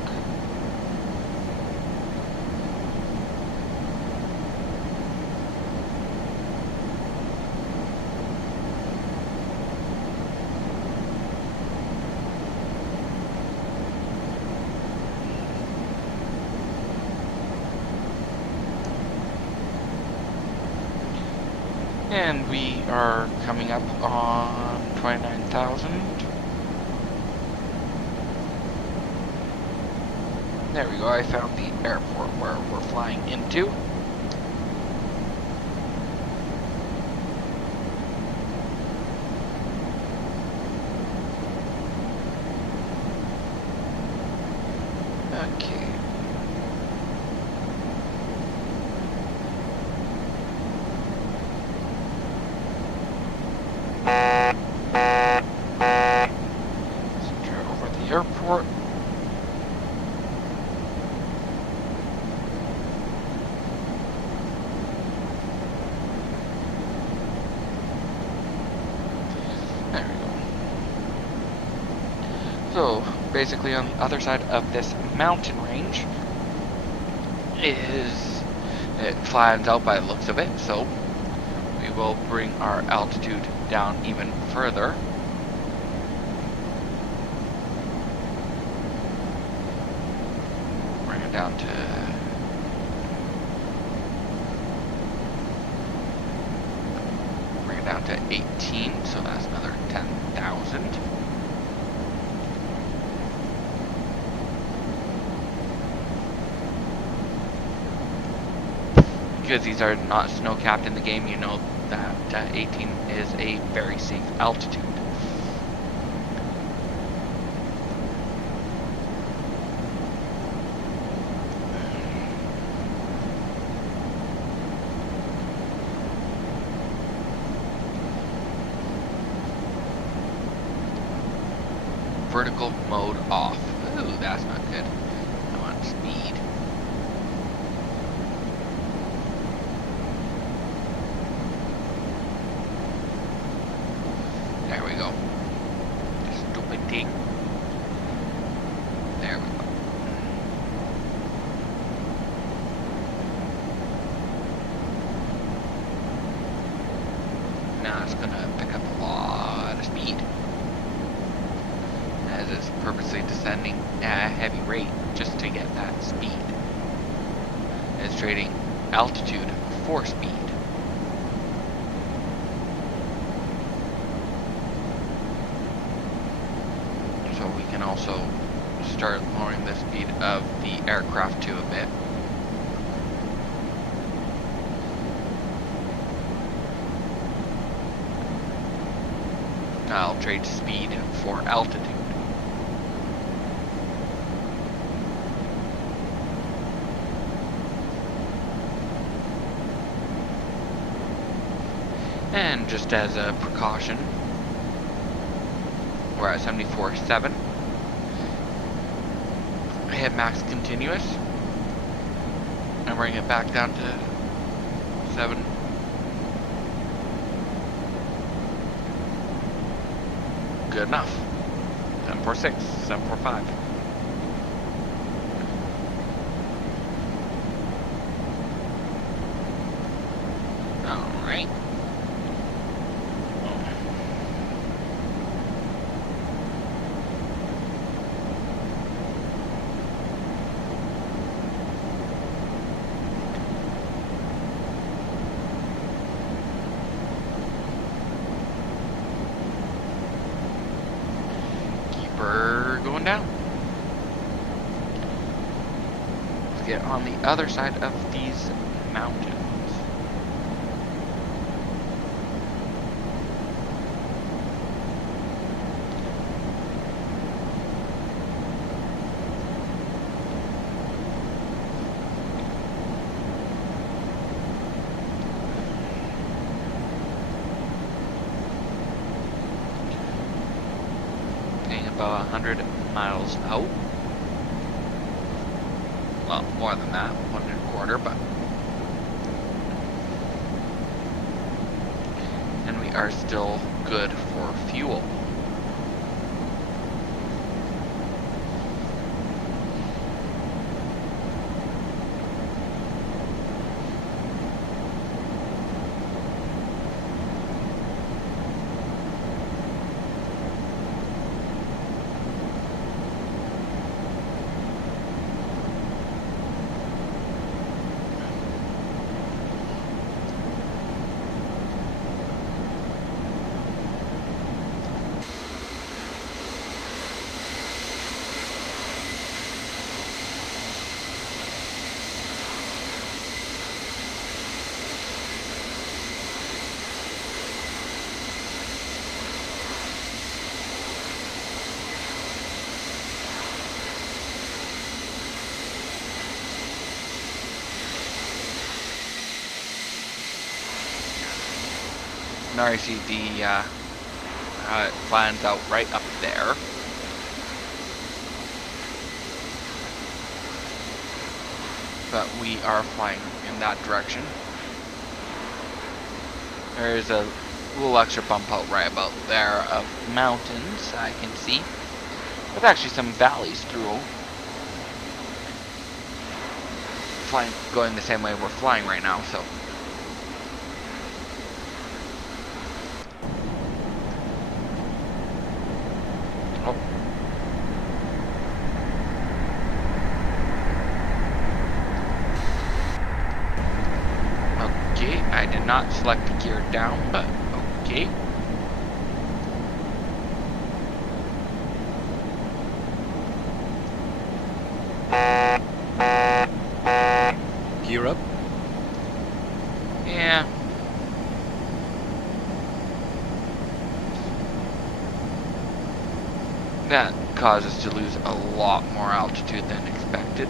And we are coming up on 29,000. There we go, I found the airport where we're flying into. Okay. Secure over the airport. There we go. So, basically on the other side of this mountain range is, it flattens out by the looks of it, so we will bring our altitude down even further. Bring it down to down to 18, so that's another 10,000. Because these are not snow-capped in the game, you know that 18 is a very safe altitude. Vertical mode off. Ooh, that's not good. I want speed. There we go. Stupid thing. There we go. Now it's gonna pick up a lot of speed, as it's purposely descending at a heavy rate just to get that speed. It's trading altitude for speed. So we can also start lowering the speed of the aircraft to a bit. I'll trade speed for altitude. And just as a precaution, we're at 74.7. Hit max continuous and bring it back down to 7. Good enough. 746, 745. Alright. Keep going down. Let's get on the other side of these mountains. About 100 miles out. Well, more than that, 1.25, but. And we are still good for fuel. Now you see the it flattens out right up there. But we are flying in that direction. There's a little extra bump out right about there of mountains I can see. There's actually some valleys through. Flying, going the same way we're flying right now, so. Oh. Okay, I did not select the gear down, but okay. Gear up. Yeah. That caused us to lose a lot more altitude than expected.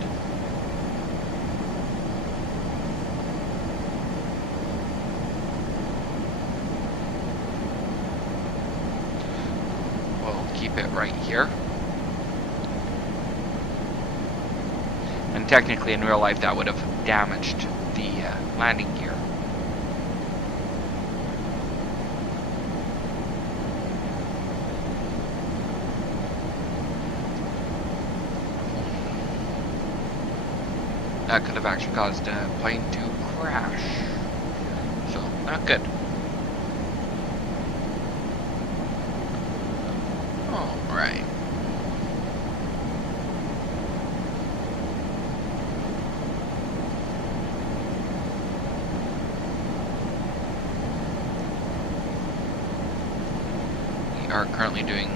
We'll keep it right here. And technically in real life that would have damaged the landing gear. That could have actually caused a plane to crash. So, not good. Alright. We are currently doing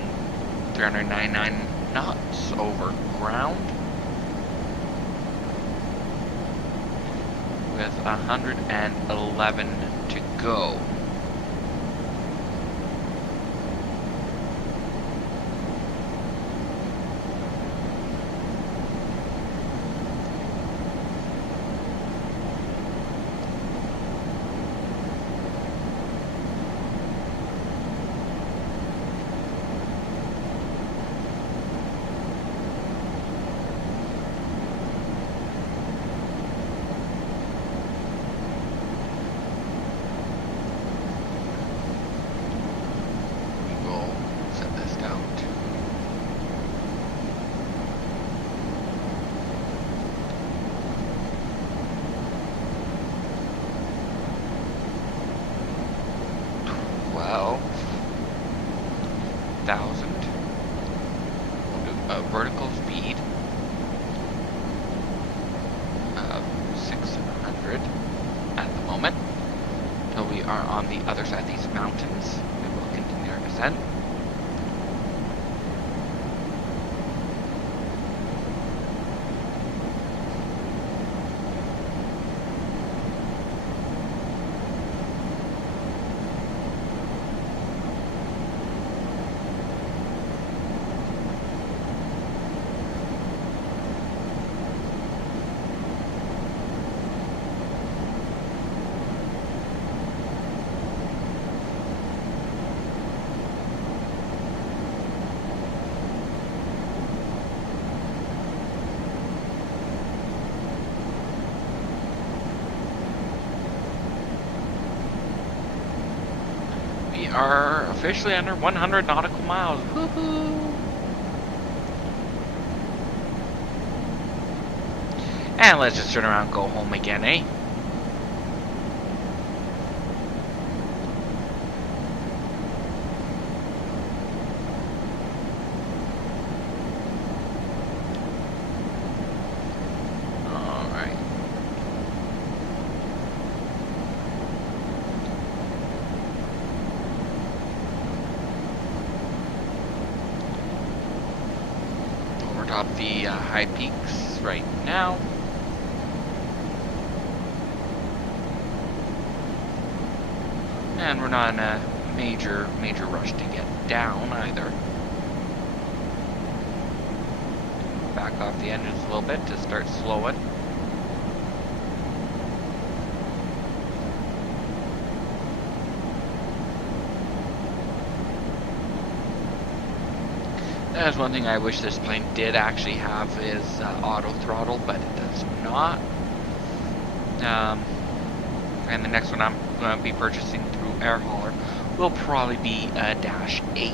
399 knots over ground. With 111 to go. We'll do a vertical speed of 600 at the moment until we are on the other side of these mountains. We will continue our descent. We are officially under 100 nautical miles. Woohoo! And let's just turn around and go home again, eh? Top the high peaks right now. And we're not in a major rush to get down either. Back off the engines a little bit to start slowing. That's one thing I wish this plane did actually have is auto throttle, but it does not. And the next one I'm going to be purchasing through Airhauler will probably be a Dash 8.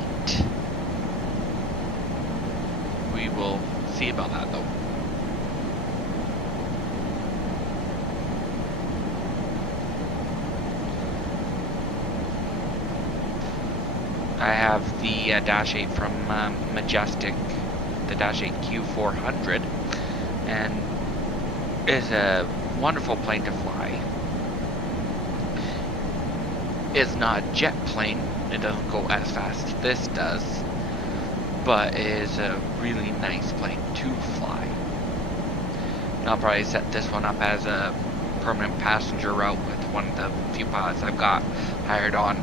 We will see about that though. I have the Dash 8 from Majestic, the Dash 8 Q400, and it's a wonderful plane to fly. It's not a jet plane, it doesn't go as fast as this does, but it is a really nice plane to fly. And I'll probably set this one up as a permanent passenger route with one of the few pilots I've got hired on.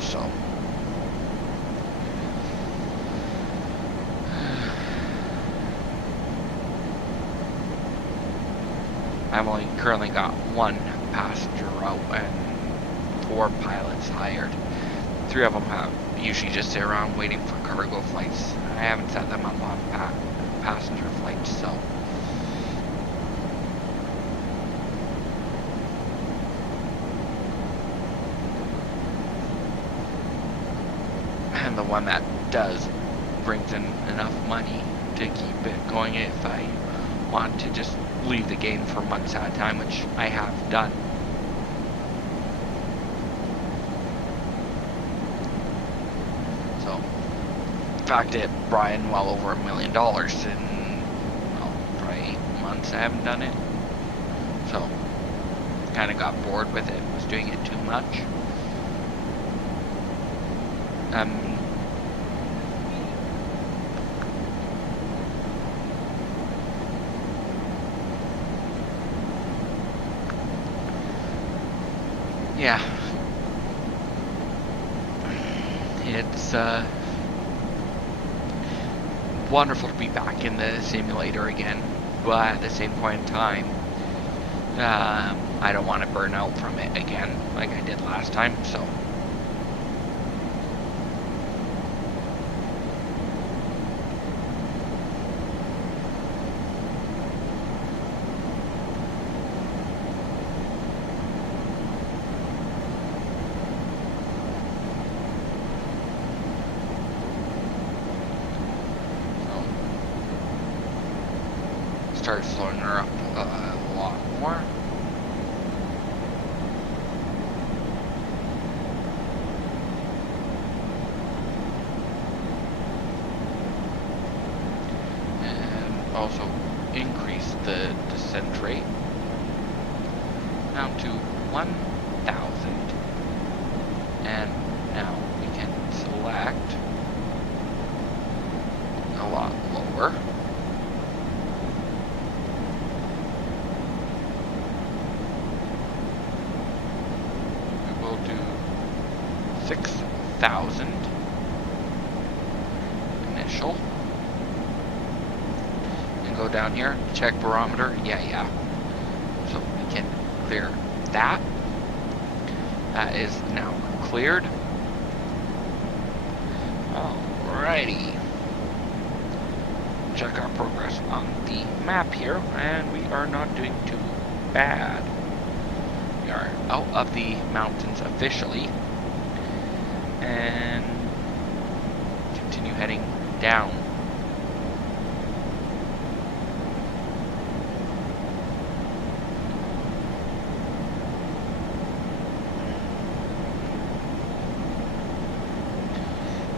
So I've only currently got one passenger route and 4 pilots hired. 3 of them have usually just sit around waiting for cargo flights. I haven't set them up on passenger flights, so and the one that does brings in enough money to keep it going if I want to just leave the game for months at a time, which I have done. So, in fact, it brought in well over $1 million in, well, probably 8 months I haven't done it. So, kind of got bored with it, was doing it too much. Yeah, it's wonderful to be back in the simulator again, but at the same point in time, I don't want to burn out from it again like I did last time, so. Start slowing her up a lot more. And also increase the descent rate down to 1,000. And now we can select a lot lower. Do 6,000 initial, and go down here, check barometer. Yeah, so we can clear that. That is now cleared. Alrighty, check our progress on the map here, and we are not doing too bad. We are out of the mountains officially, and continue heading down.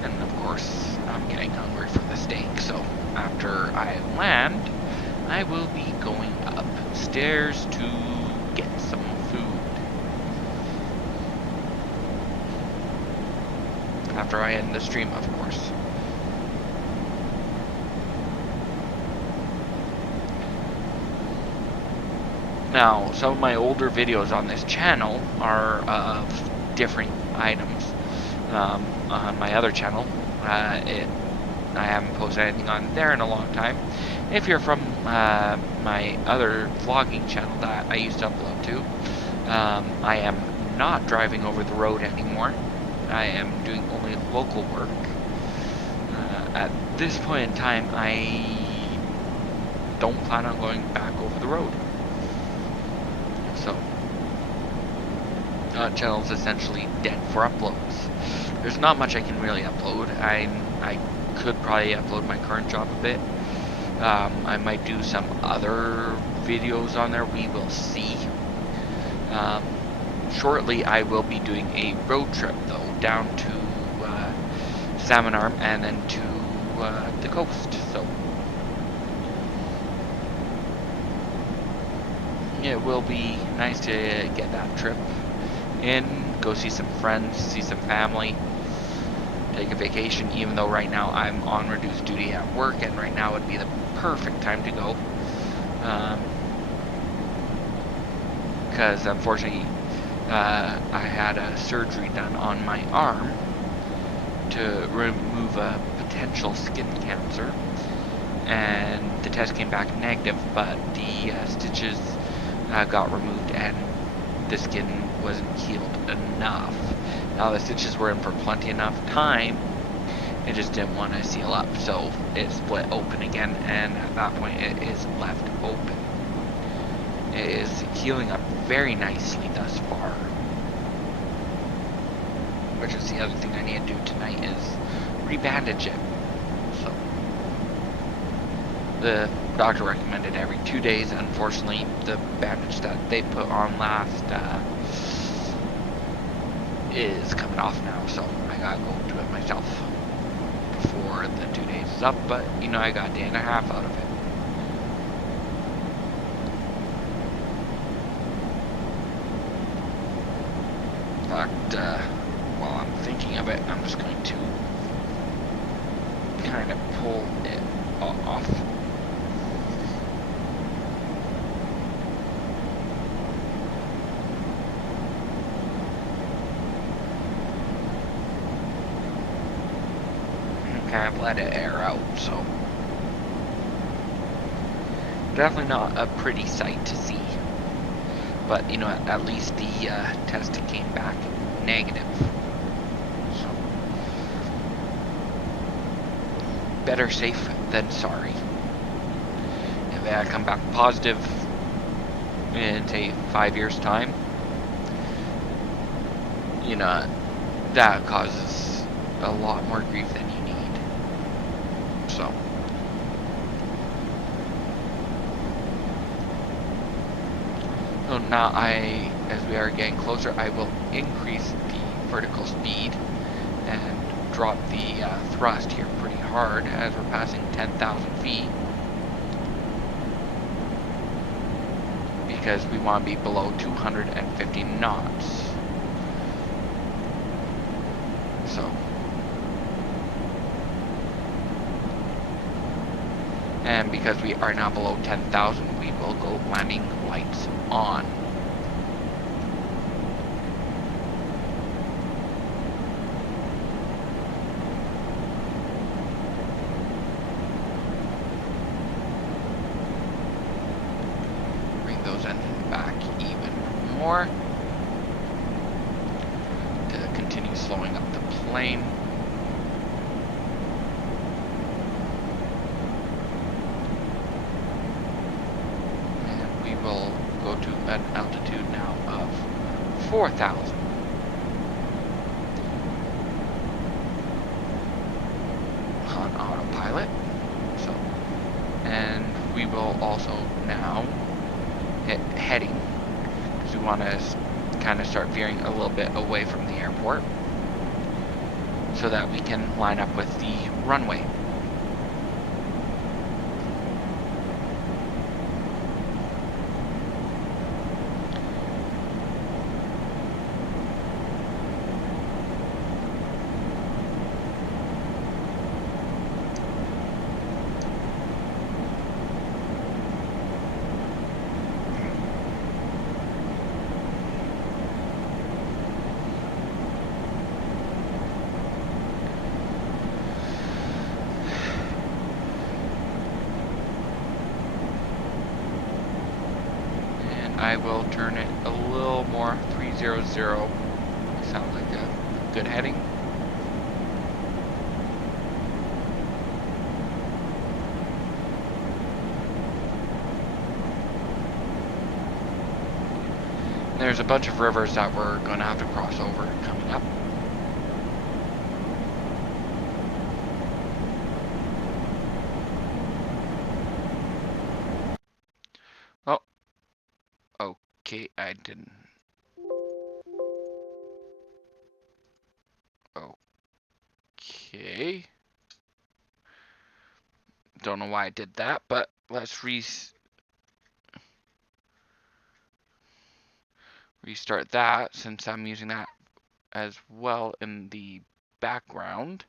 And of course, I'm getting hungry for the steak, so after I land, I will be going upstairs to get some food. After I end the stream, of course. Now, some of my older videos on this channel are of different items. On my other channel, I haven't posted anything on there in a long time. If you're from my other vlogging channel that I used to upload to, I am not driving over the road anymore. I am doing only local work. at this point in time, I don't plan on going back over the road. So, channel's essentially dead for uploads. There's not much I can really upload. I could probably upload my current job a bit. I might do some other videos on there. We will see. Shortly, I will be doing a road trip, though, down to Salmon Arm and then to the coast. So it will be nice to get that trip in, go see some friends, see some family, take a vacation, even though right now I'm on reduced duty at work, and right now would be the perfect time to go. Because unfortunately, I had a surgery done on my arm to remove a potential skin cancer, and the test came back negative, but the stitches got removed and the skin wasn't healed enough. Now the stitches were in for plenty enough time, it just didn't want to seal up, so it split open again, and at that point it is left open. It is healing up very nicely thus far, which is the other thing I need to do tonight is rebandage it. So the doctor recommended every 2 days. Unfortunately, the bandage that they put on last is coming off now, so I gotta go do it myself before the 2 days is up, but you know, I got a day and a half out of it. In fact, while I'm thinking of it, I'm just going to kind of pull it off. Kind of let it air out, so definitely not a pretty sight to see, but you know, at least the test came back negative, so better safe than sorry. If I come back positive in say 5 years time, you know, that causes a lot more grief than you need. So now as we are getting closer, I will increase the vertical speed and drop the thrust here pretty hard as we're passing 10,000 feet, because we want to be below 250 knots. So, and because we are now below 10,000, we will go landing lights on. Bring those engines back even more to continue slowing up the plane. Go to an altitude now of 4,000. On autopilot. So, and we will also now hit heading, because we want to kind of start veering a little bit away from the airport so that we can line up with the runway. I will turn it a little more 300. Sounds like a good heading. There's a bunch of rivers that we're going to have to cross over coming up. Oh, okay, I didn't. Okay. Don't know why I did that, but let's restart that since I'm using that as well in the background.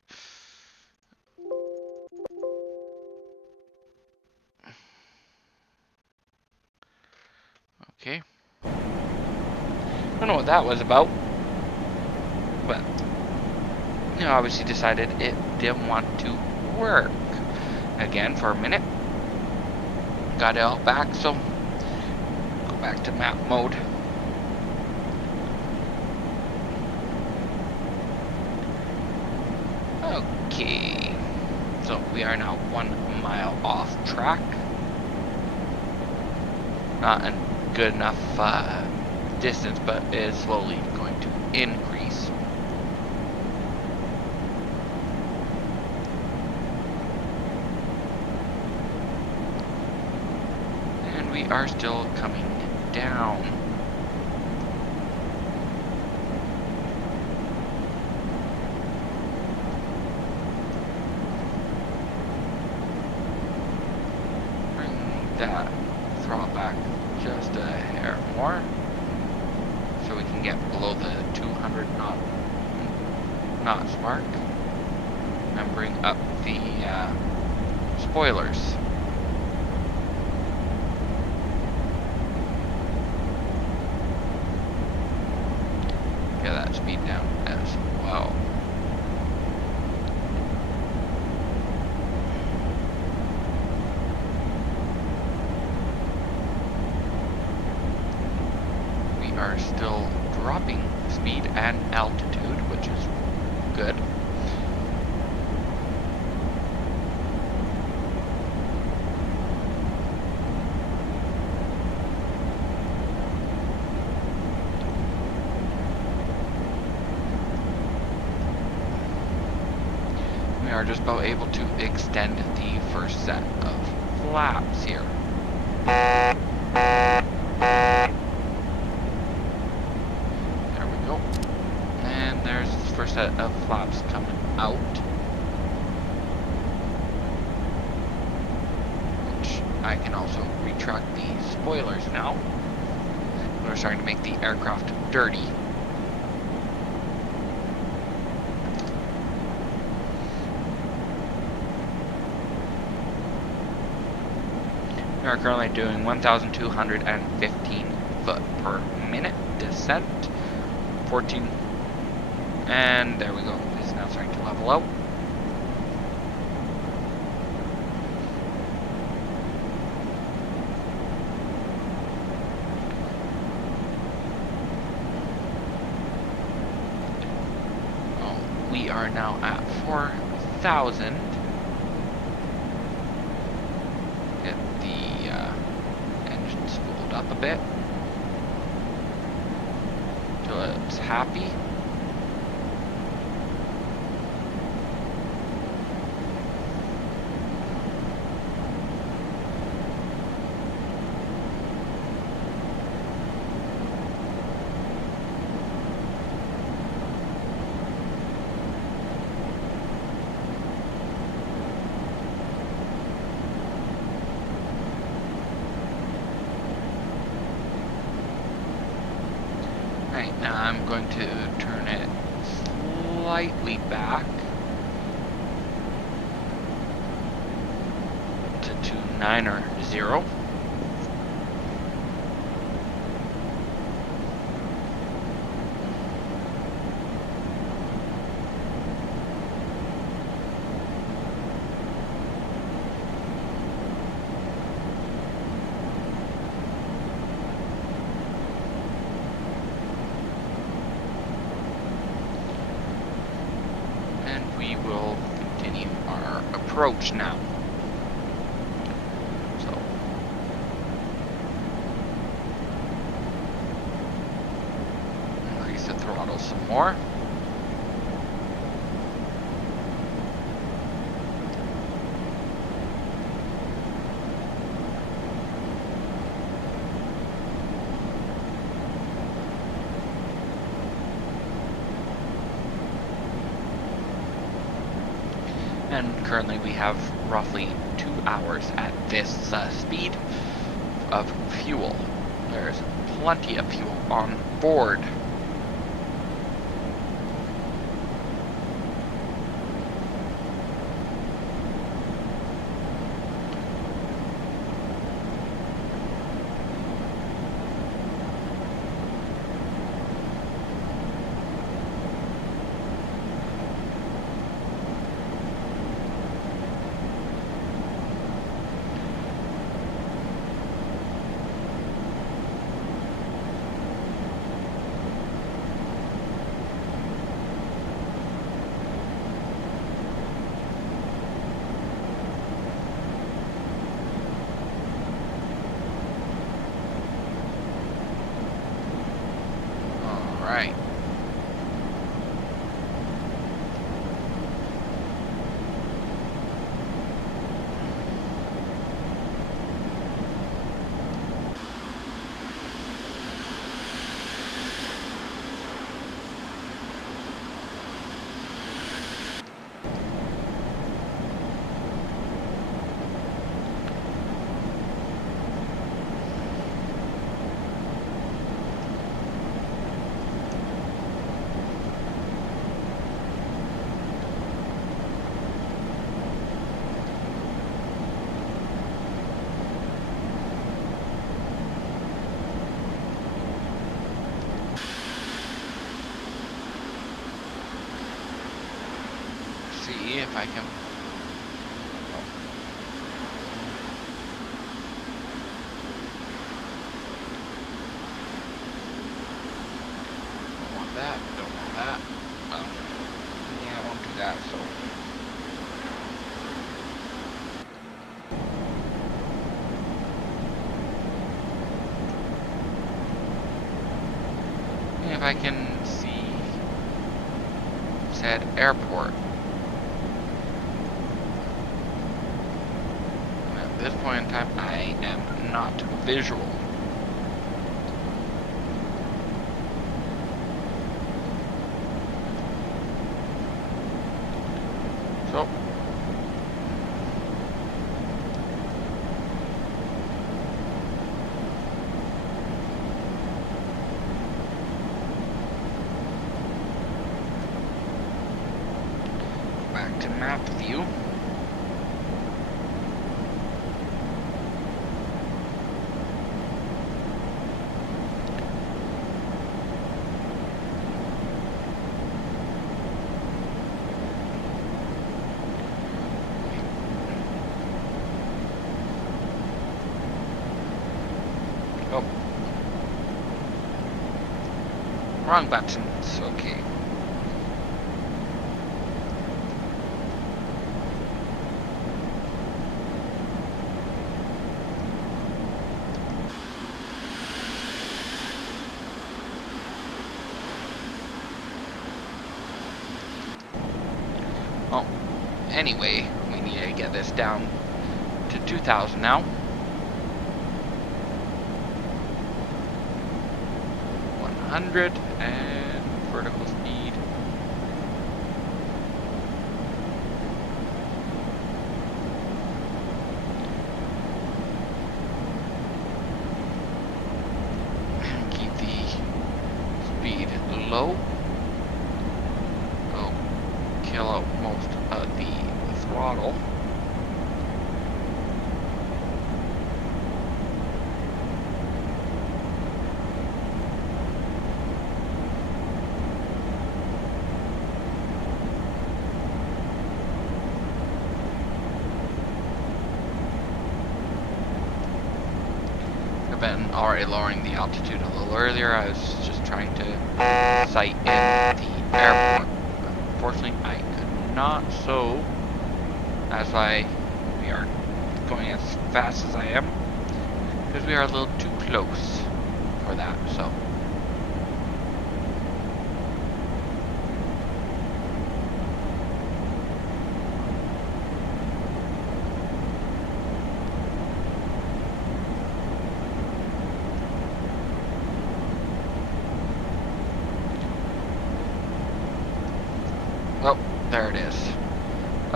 Okay. I don't know what that was about, but you know, obviously decided it didn't want to work again for a minute. Got it all back, so go back to map mode. Okay, so we are now 1 mile off track. Not a good enough distance, but is slowly going to increase. And we are still coming down. Bring that throttle back just a hair more so we can get below the 200 knots mark and bring up the spoilers. Get that speed down as well. Are still dropping speed and altitude, which is good. We are just about able to extend the first set of flaps here. First set of flaps coming out, which I can also retract the spoilers now. We're starting to make the aircraft dirty. We are currently doing 1,215 foot per minute descent, 14. And there we go. It's now starting to level out. Oh, we are now at 4,000. Get the engine spooled up a bit till it's happy. Right, now I'm going to turn it slightly back to 290. We will continue our approach now. So more. And currently we have roughly 2 hours at this speed of fuel. There's plenty of fuel on board. Right. See if I can. Don't want that. Don't want that. Yeah, I won't do that. So. If I can see said airport. At this point in time, I am not visual. So. Back to map view. Oh. Wrong buttons. Okay. Oh, anyway, we need to get this down to 2,000 now. 100 and vertical speed. And keep the speed low. Oh, kill out most of the throttle. I've been already lowering the altitude a little earlier. I was just trying to sight in the airport. Unfortunately, I could not, so that's why we are going as fast as I am, because we are a little too close for that. So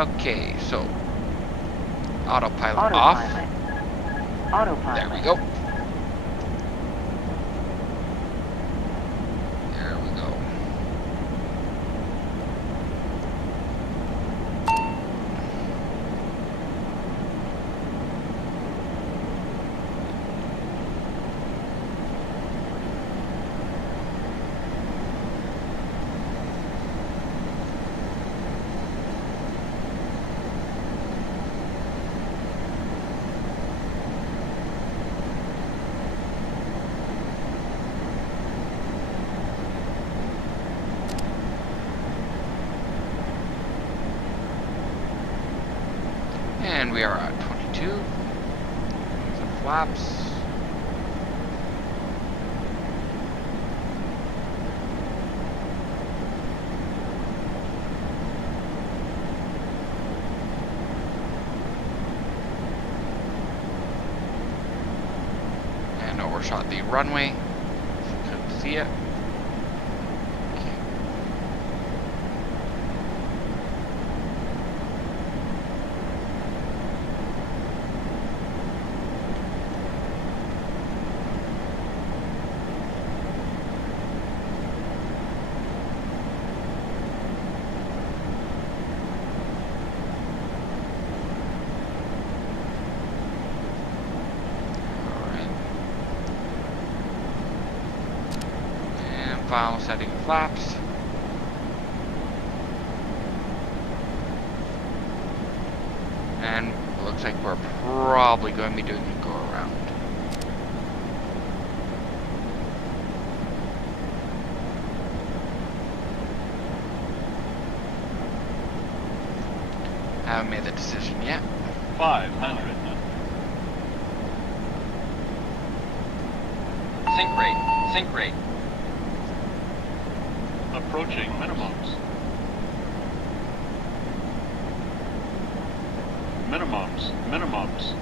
Okay, so autopilot off. Autopilot. There we go. There we go. And we are at 22. Some flaps. And overshot the runway. Couldn't see it. Final setting flaps. And it looks like we're probably going to be doing a go around. Haven't made the decision yet. 500. Sync rate. Approaching minimums. Minimums.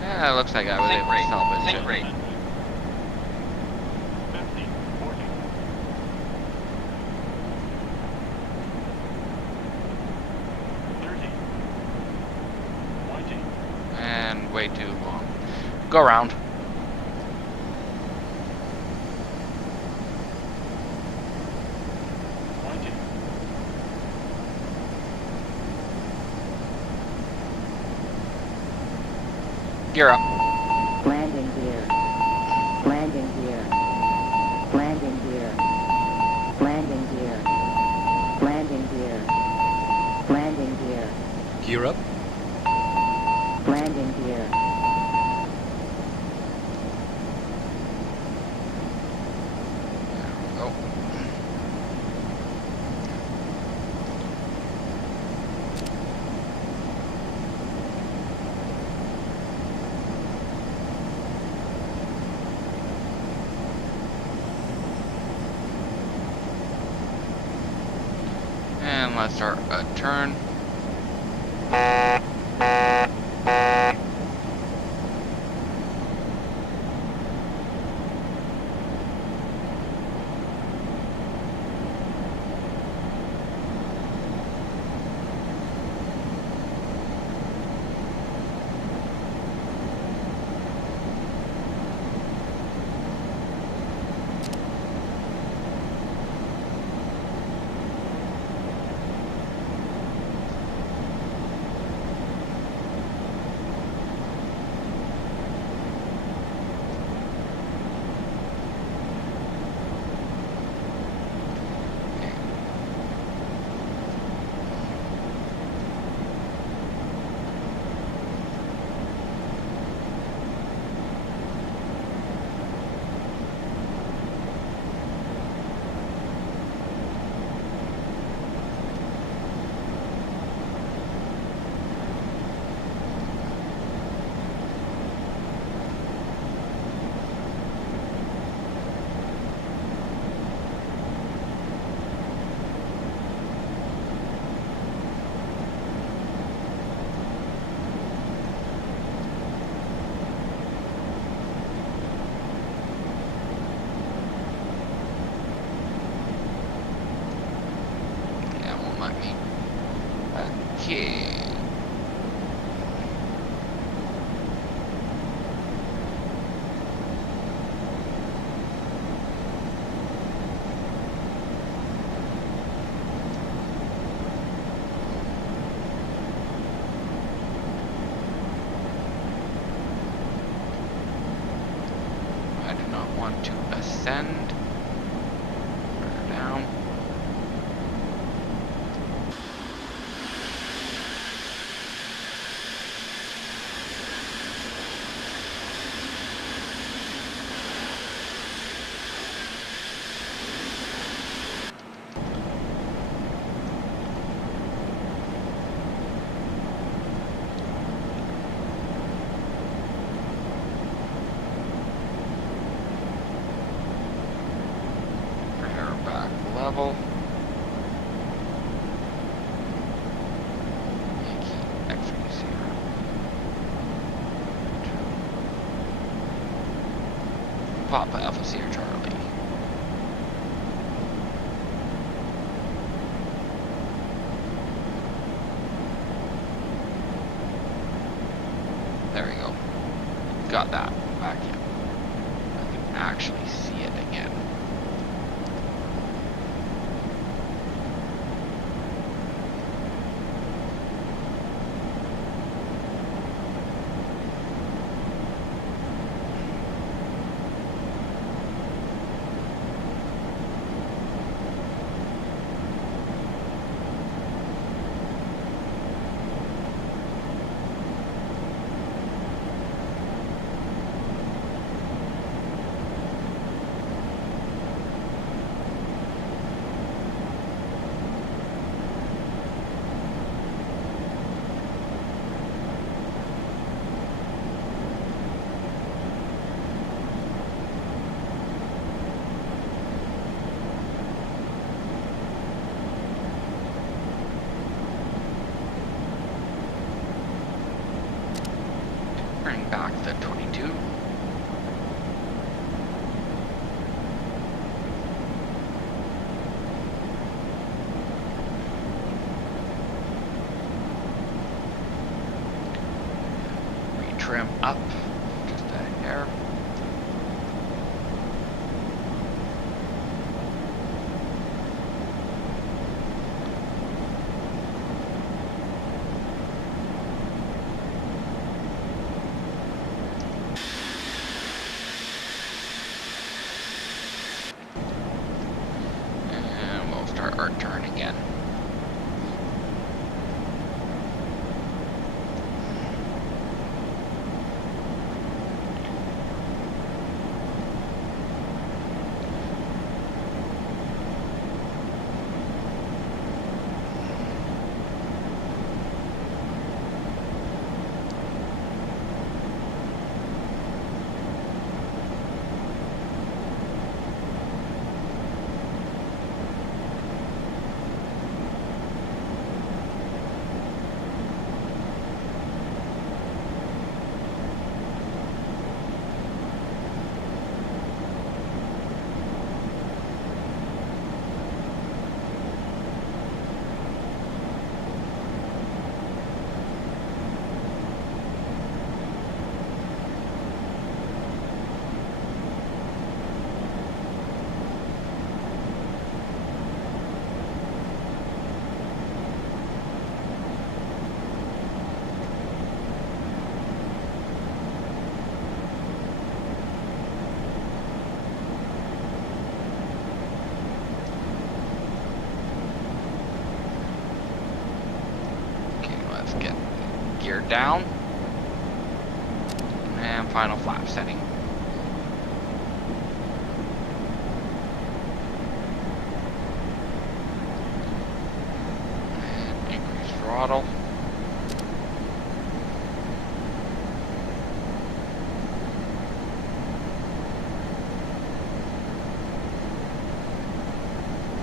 Yeah, it looks like I was able to salvage it. Sync rate. 50, 40. 30. 20. And way too long. Go around. 20. Gear up. Landing gear. Landing gear. Landing gear. Landing gear. Landing gear. Landing gear. Gear up. Landing gear. Go. And let's start a turn. Okay. I do not want to ascend or down. Back level. Yankee X-ray 0. Papa Alpha Sierra Charlie. There we go. Got that back in. I can actually see it again. Bring back the 22. Retrim up just a hair. And we'll start our turn again. Get geared down and final flap setting. And increase throttle.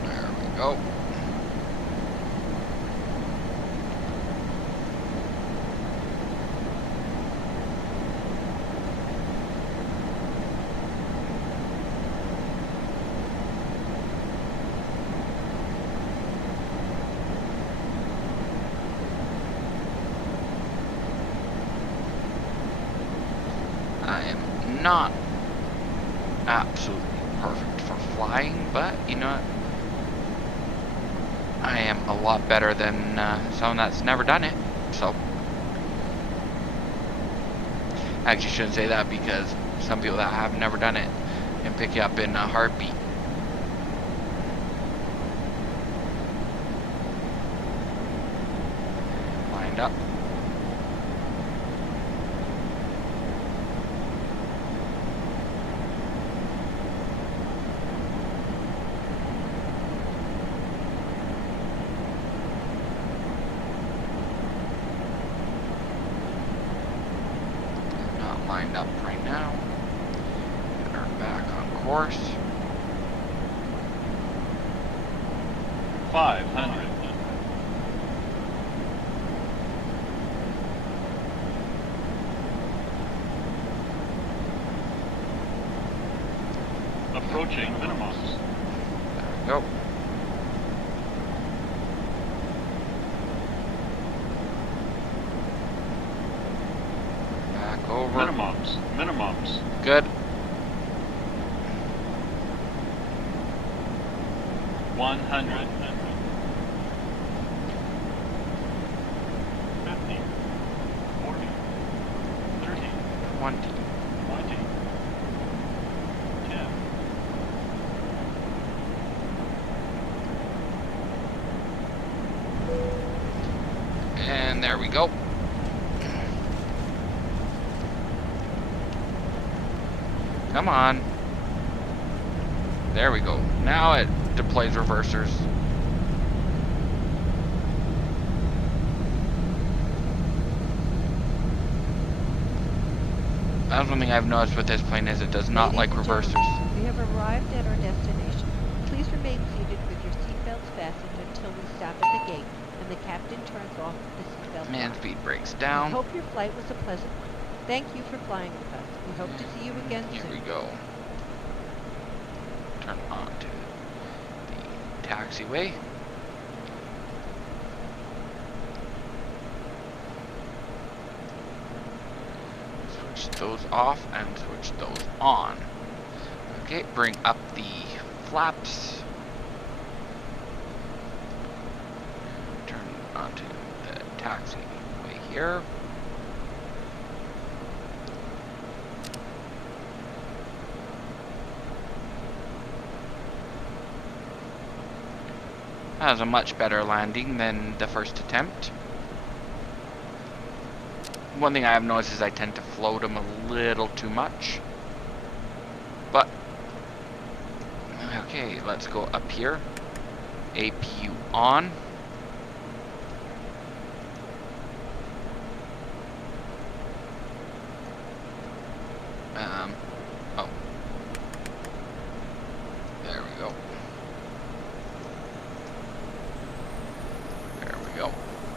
There we go. not absolutely perfect for flying, but you know what? I am a lot better than someone that's never done it. So, I actually shouldn't say that because some people that have never done it can pick you up in a heartbeat. Lined up. Not lined up right now. Get her back on course. 500. Approaching minimums. Go. Back over. Minimums. Minimums. Good. 100. 50. 40. 30. 20. 20. 10. And there we go. Come on. There we go. Now it deploys reversers. That's one thing I've noticed with this plane is it does not Ladies like and reversers. gentlemen, we have arrived at our destination. Please remain seated with your seatbelts fastened until we stop at the gate and the captain turns off the seatbelt Man, light. speed breaks We down. hope your flight was a pleasant one. Thank you for flying with us. We hope to see you again Here soon. we go. Turn on to the taxiway. Switch those off and switch those on. Okay, bring up the flaps. Turn onto the taxiway here. That was a much better landing than the first attempt. One thing I have noticed is I tend to float them a little too much. But, okay, let's go up here. APU on. Oh. There we go. There we go.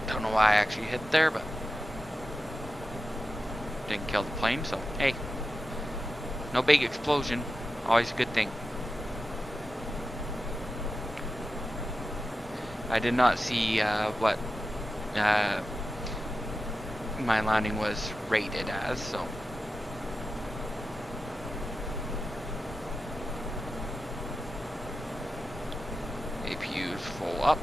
Don't know why I actually hit there, but didn't kill the plane, so hey. No big explosion. Always a good thing. I did not see what my landing was rated as, so. APU's full up.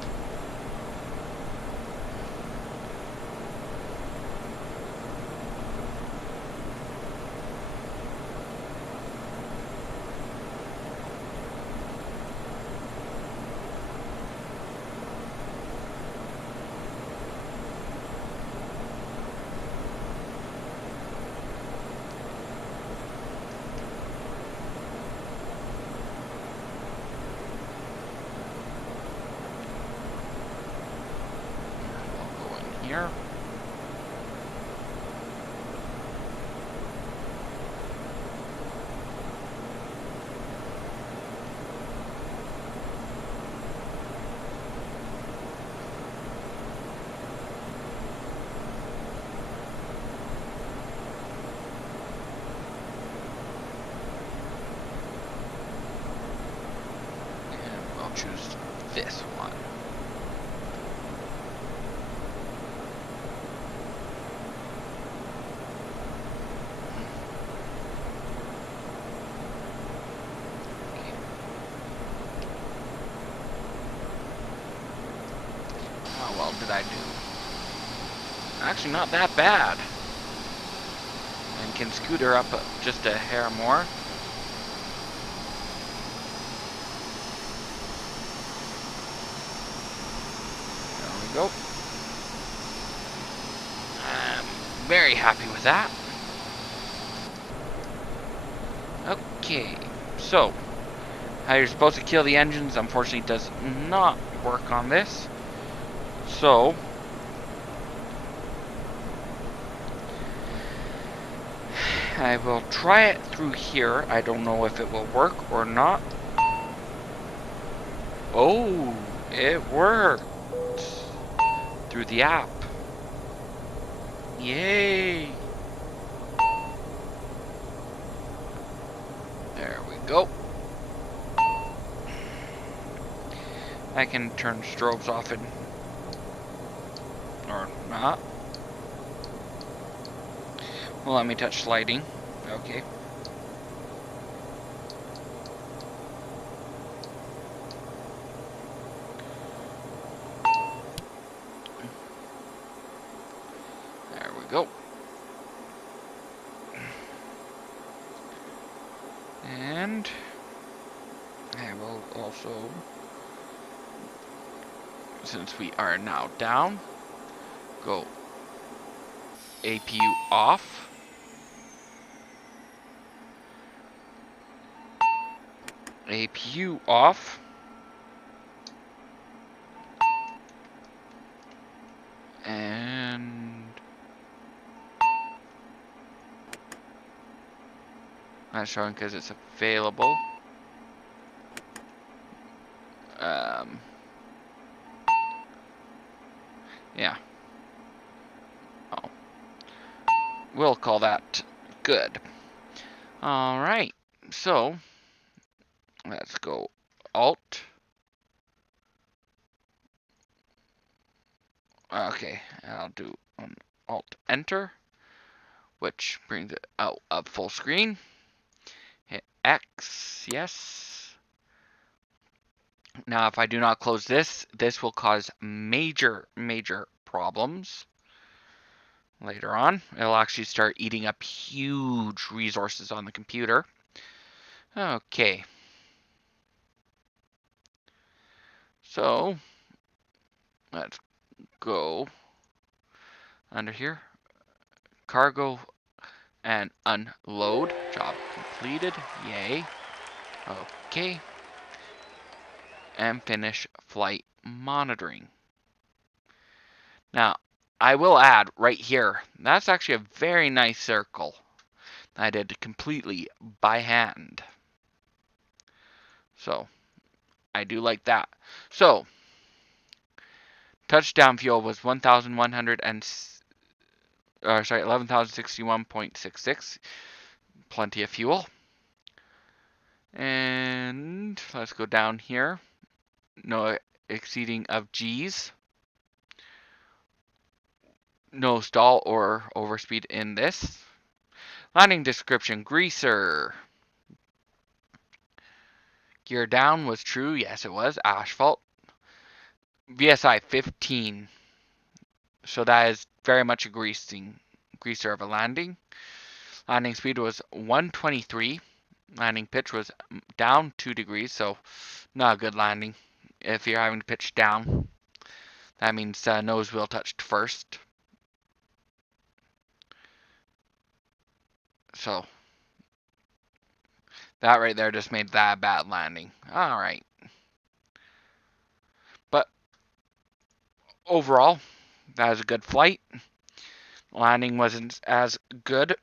Here. And I'll choose this one. did I do? Actually, not that bad. And can scooter up just a hair more. There we go. I'm very happy with that. Okay, so how you're supposed to kill the engines unfortunately does not work on this. So I will try it through here. I don't know if it will work or not. Oh, it worked through the app. Yay! There we go. I can turn strobes off and or not. Well, let me touch sliding. Okay. There we go. And I will also, since we are now down, go APU off. APU off. And not showing because it's available. Yeah. Oh. We'll call that good. Alright. So, let's go Alt. Okay, I'll do Alt Enter, which brings it out of full screen. Hit X, yes. Now, if I do not close this, this will cause major problems later on. It'll actually start eating up huge resources on the computer. Okay. So, let's go under here. Cargo and unload. Job completed. Yay. Okay. And finish flight monitoring. Now, I will add right here, that's actually a very nice circle I did completely by hand. So, I do like that. So, touchdown fuel was 11,061.66. Plenty of fuel. And let's go down here. No exceeding of G's. No stall or overspeed in this. Landing description, greaser. Gear down was true. Yes, it was. Asphalt. VSI 15. So that is very much a greaser of a landing. Landing speed was 123. Landing pitch was down 2 degrees, so not a good landing. If you're having to pitch down, that means nose wheel touched first. So that right there just made that a bad landing. Alright. But overall, that was a good flight. Landing wasn't as good.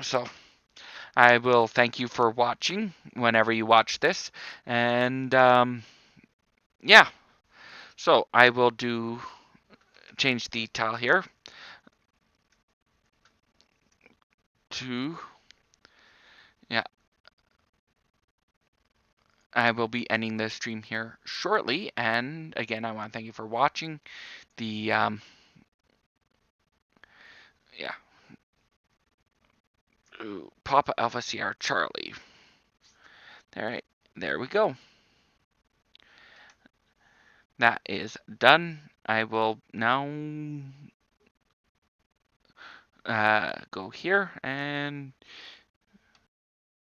So I will thank you for watching whenever you watch this. And yeah. So I will change the tile here to, yeah. I will be ending this stream here shortly. And again, I want to thank you for watching the, yeah. Ooh, Papa Alpha Sierra Charlie. All right, there we go. That is done. I will now go here and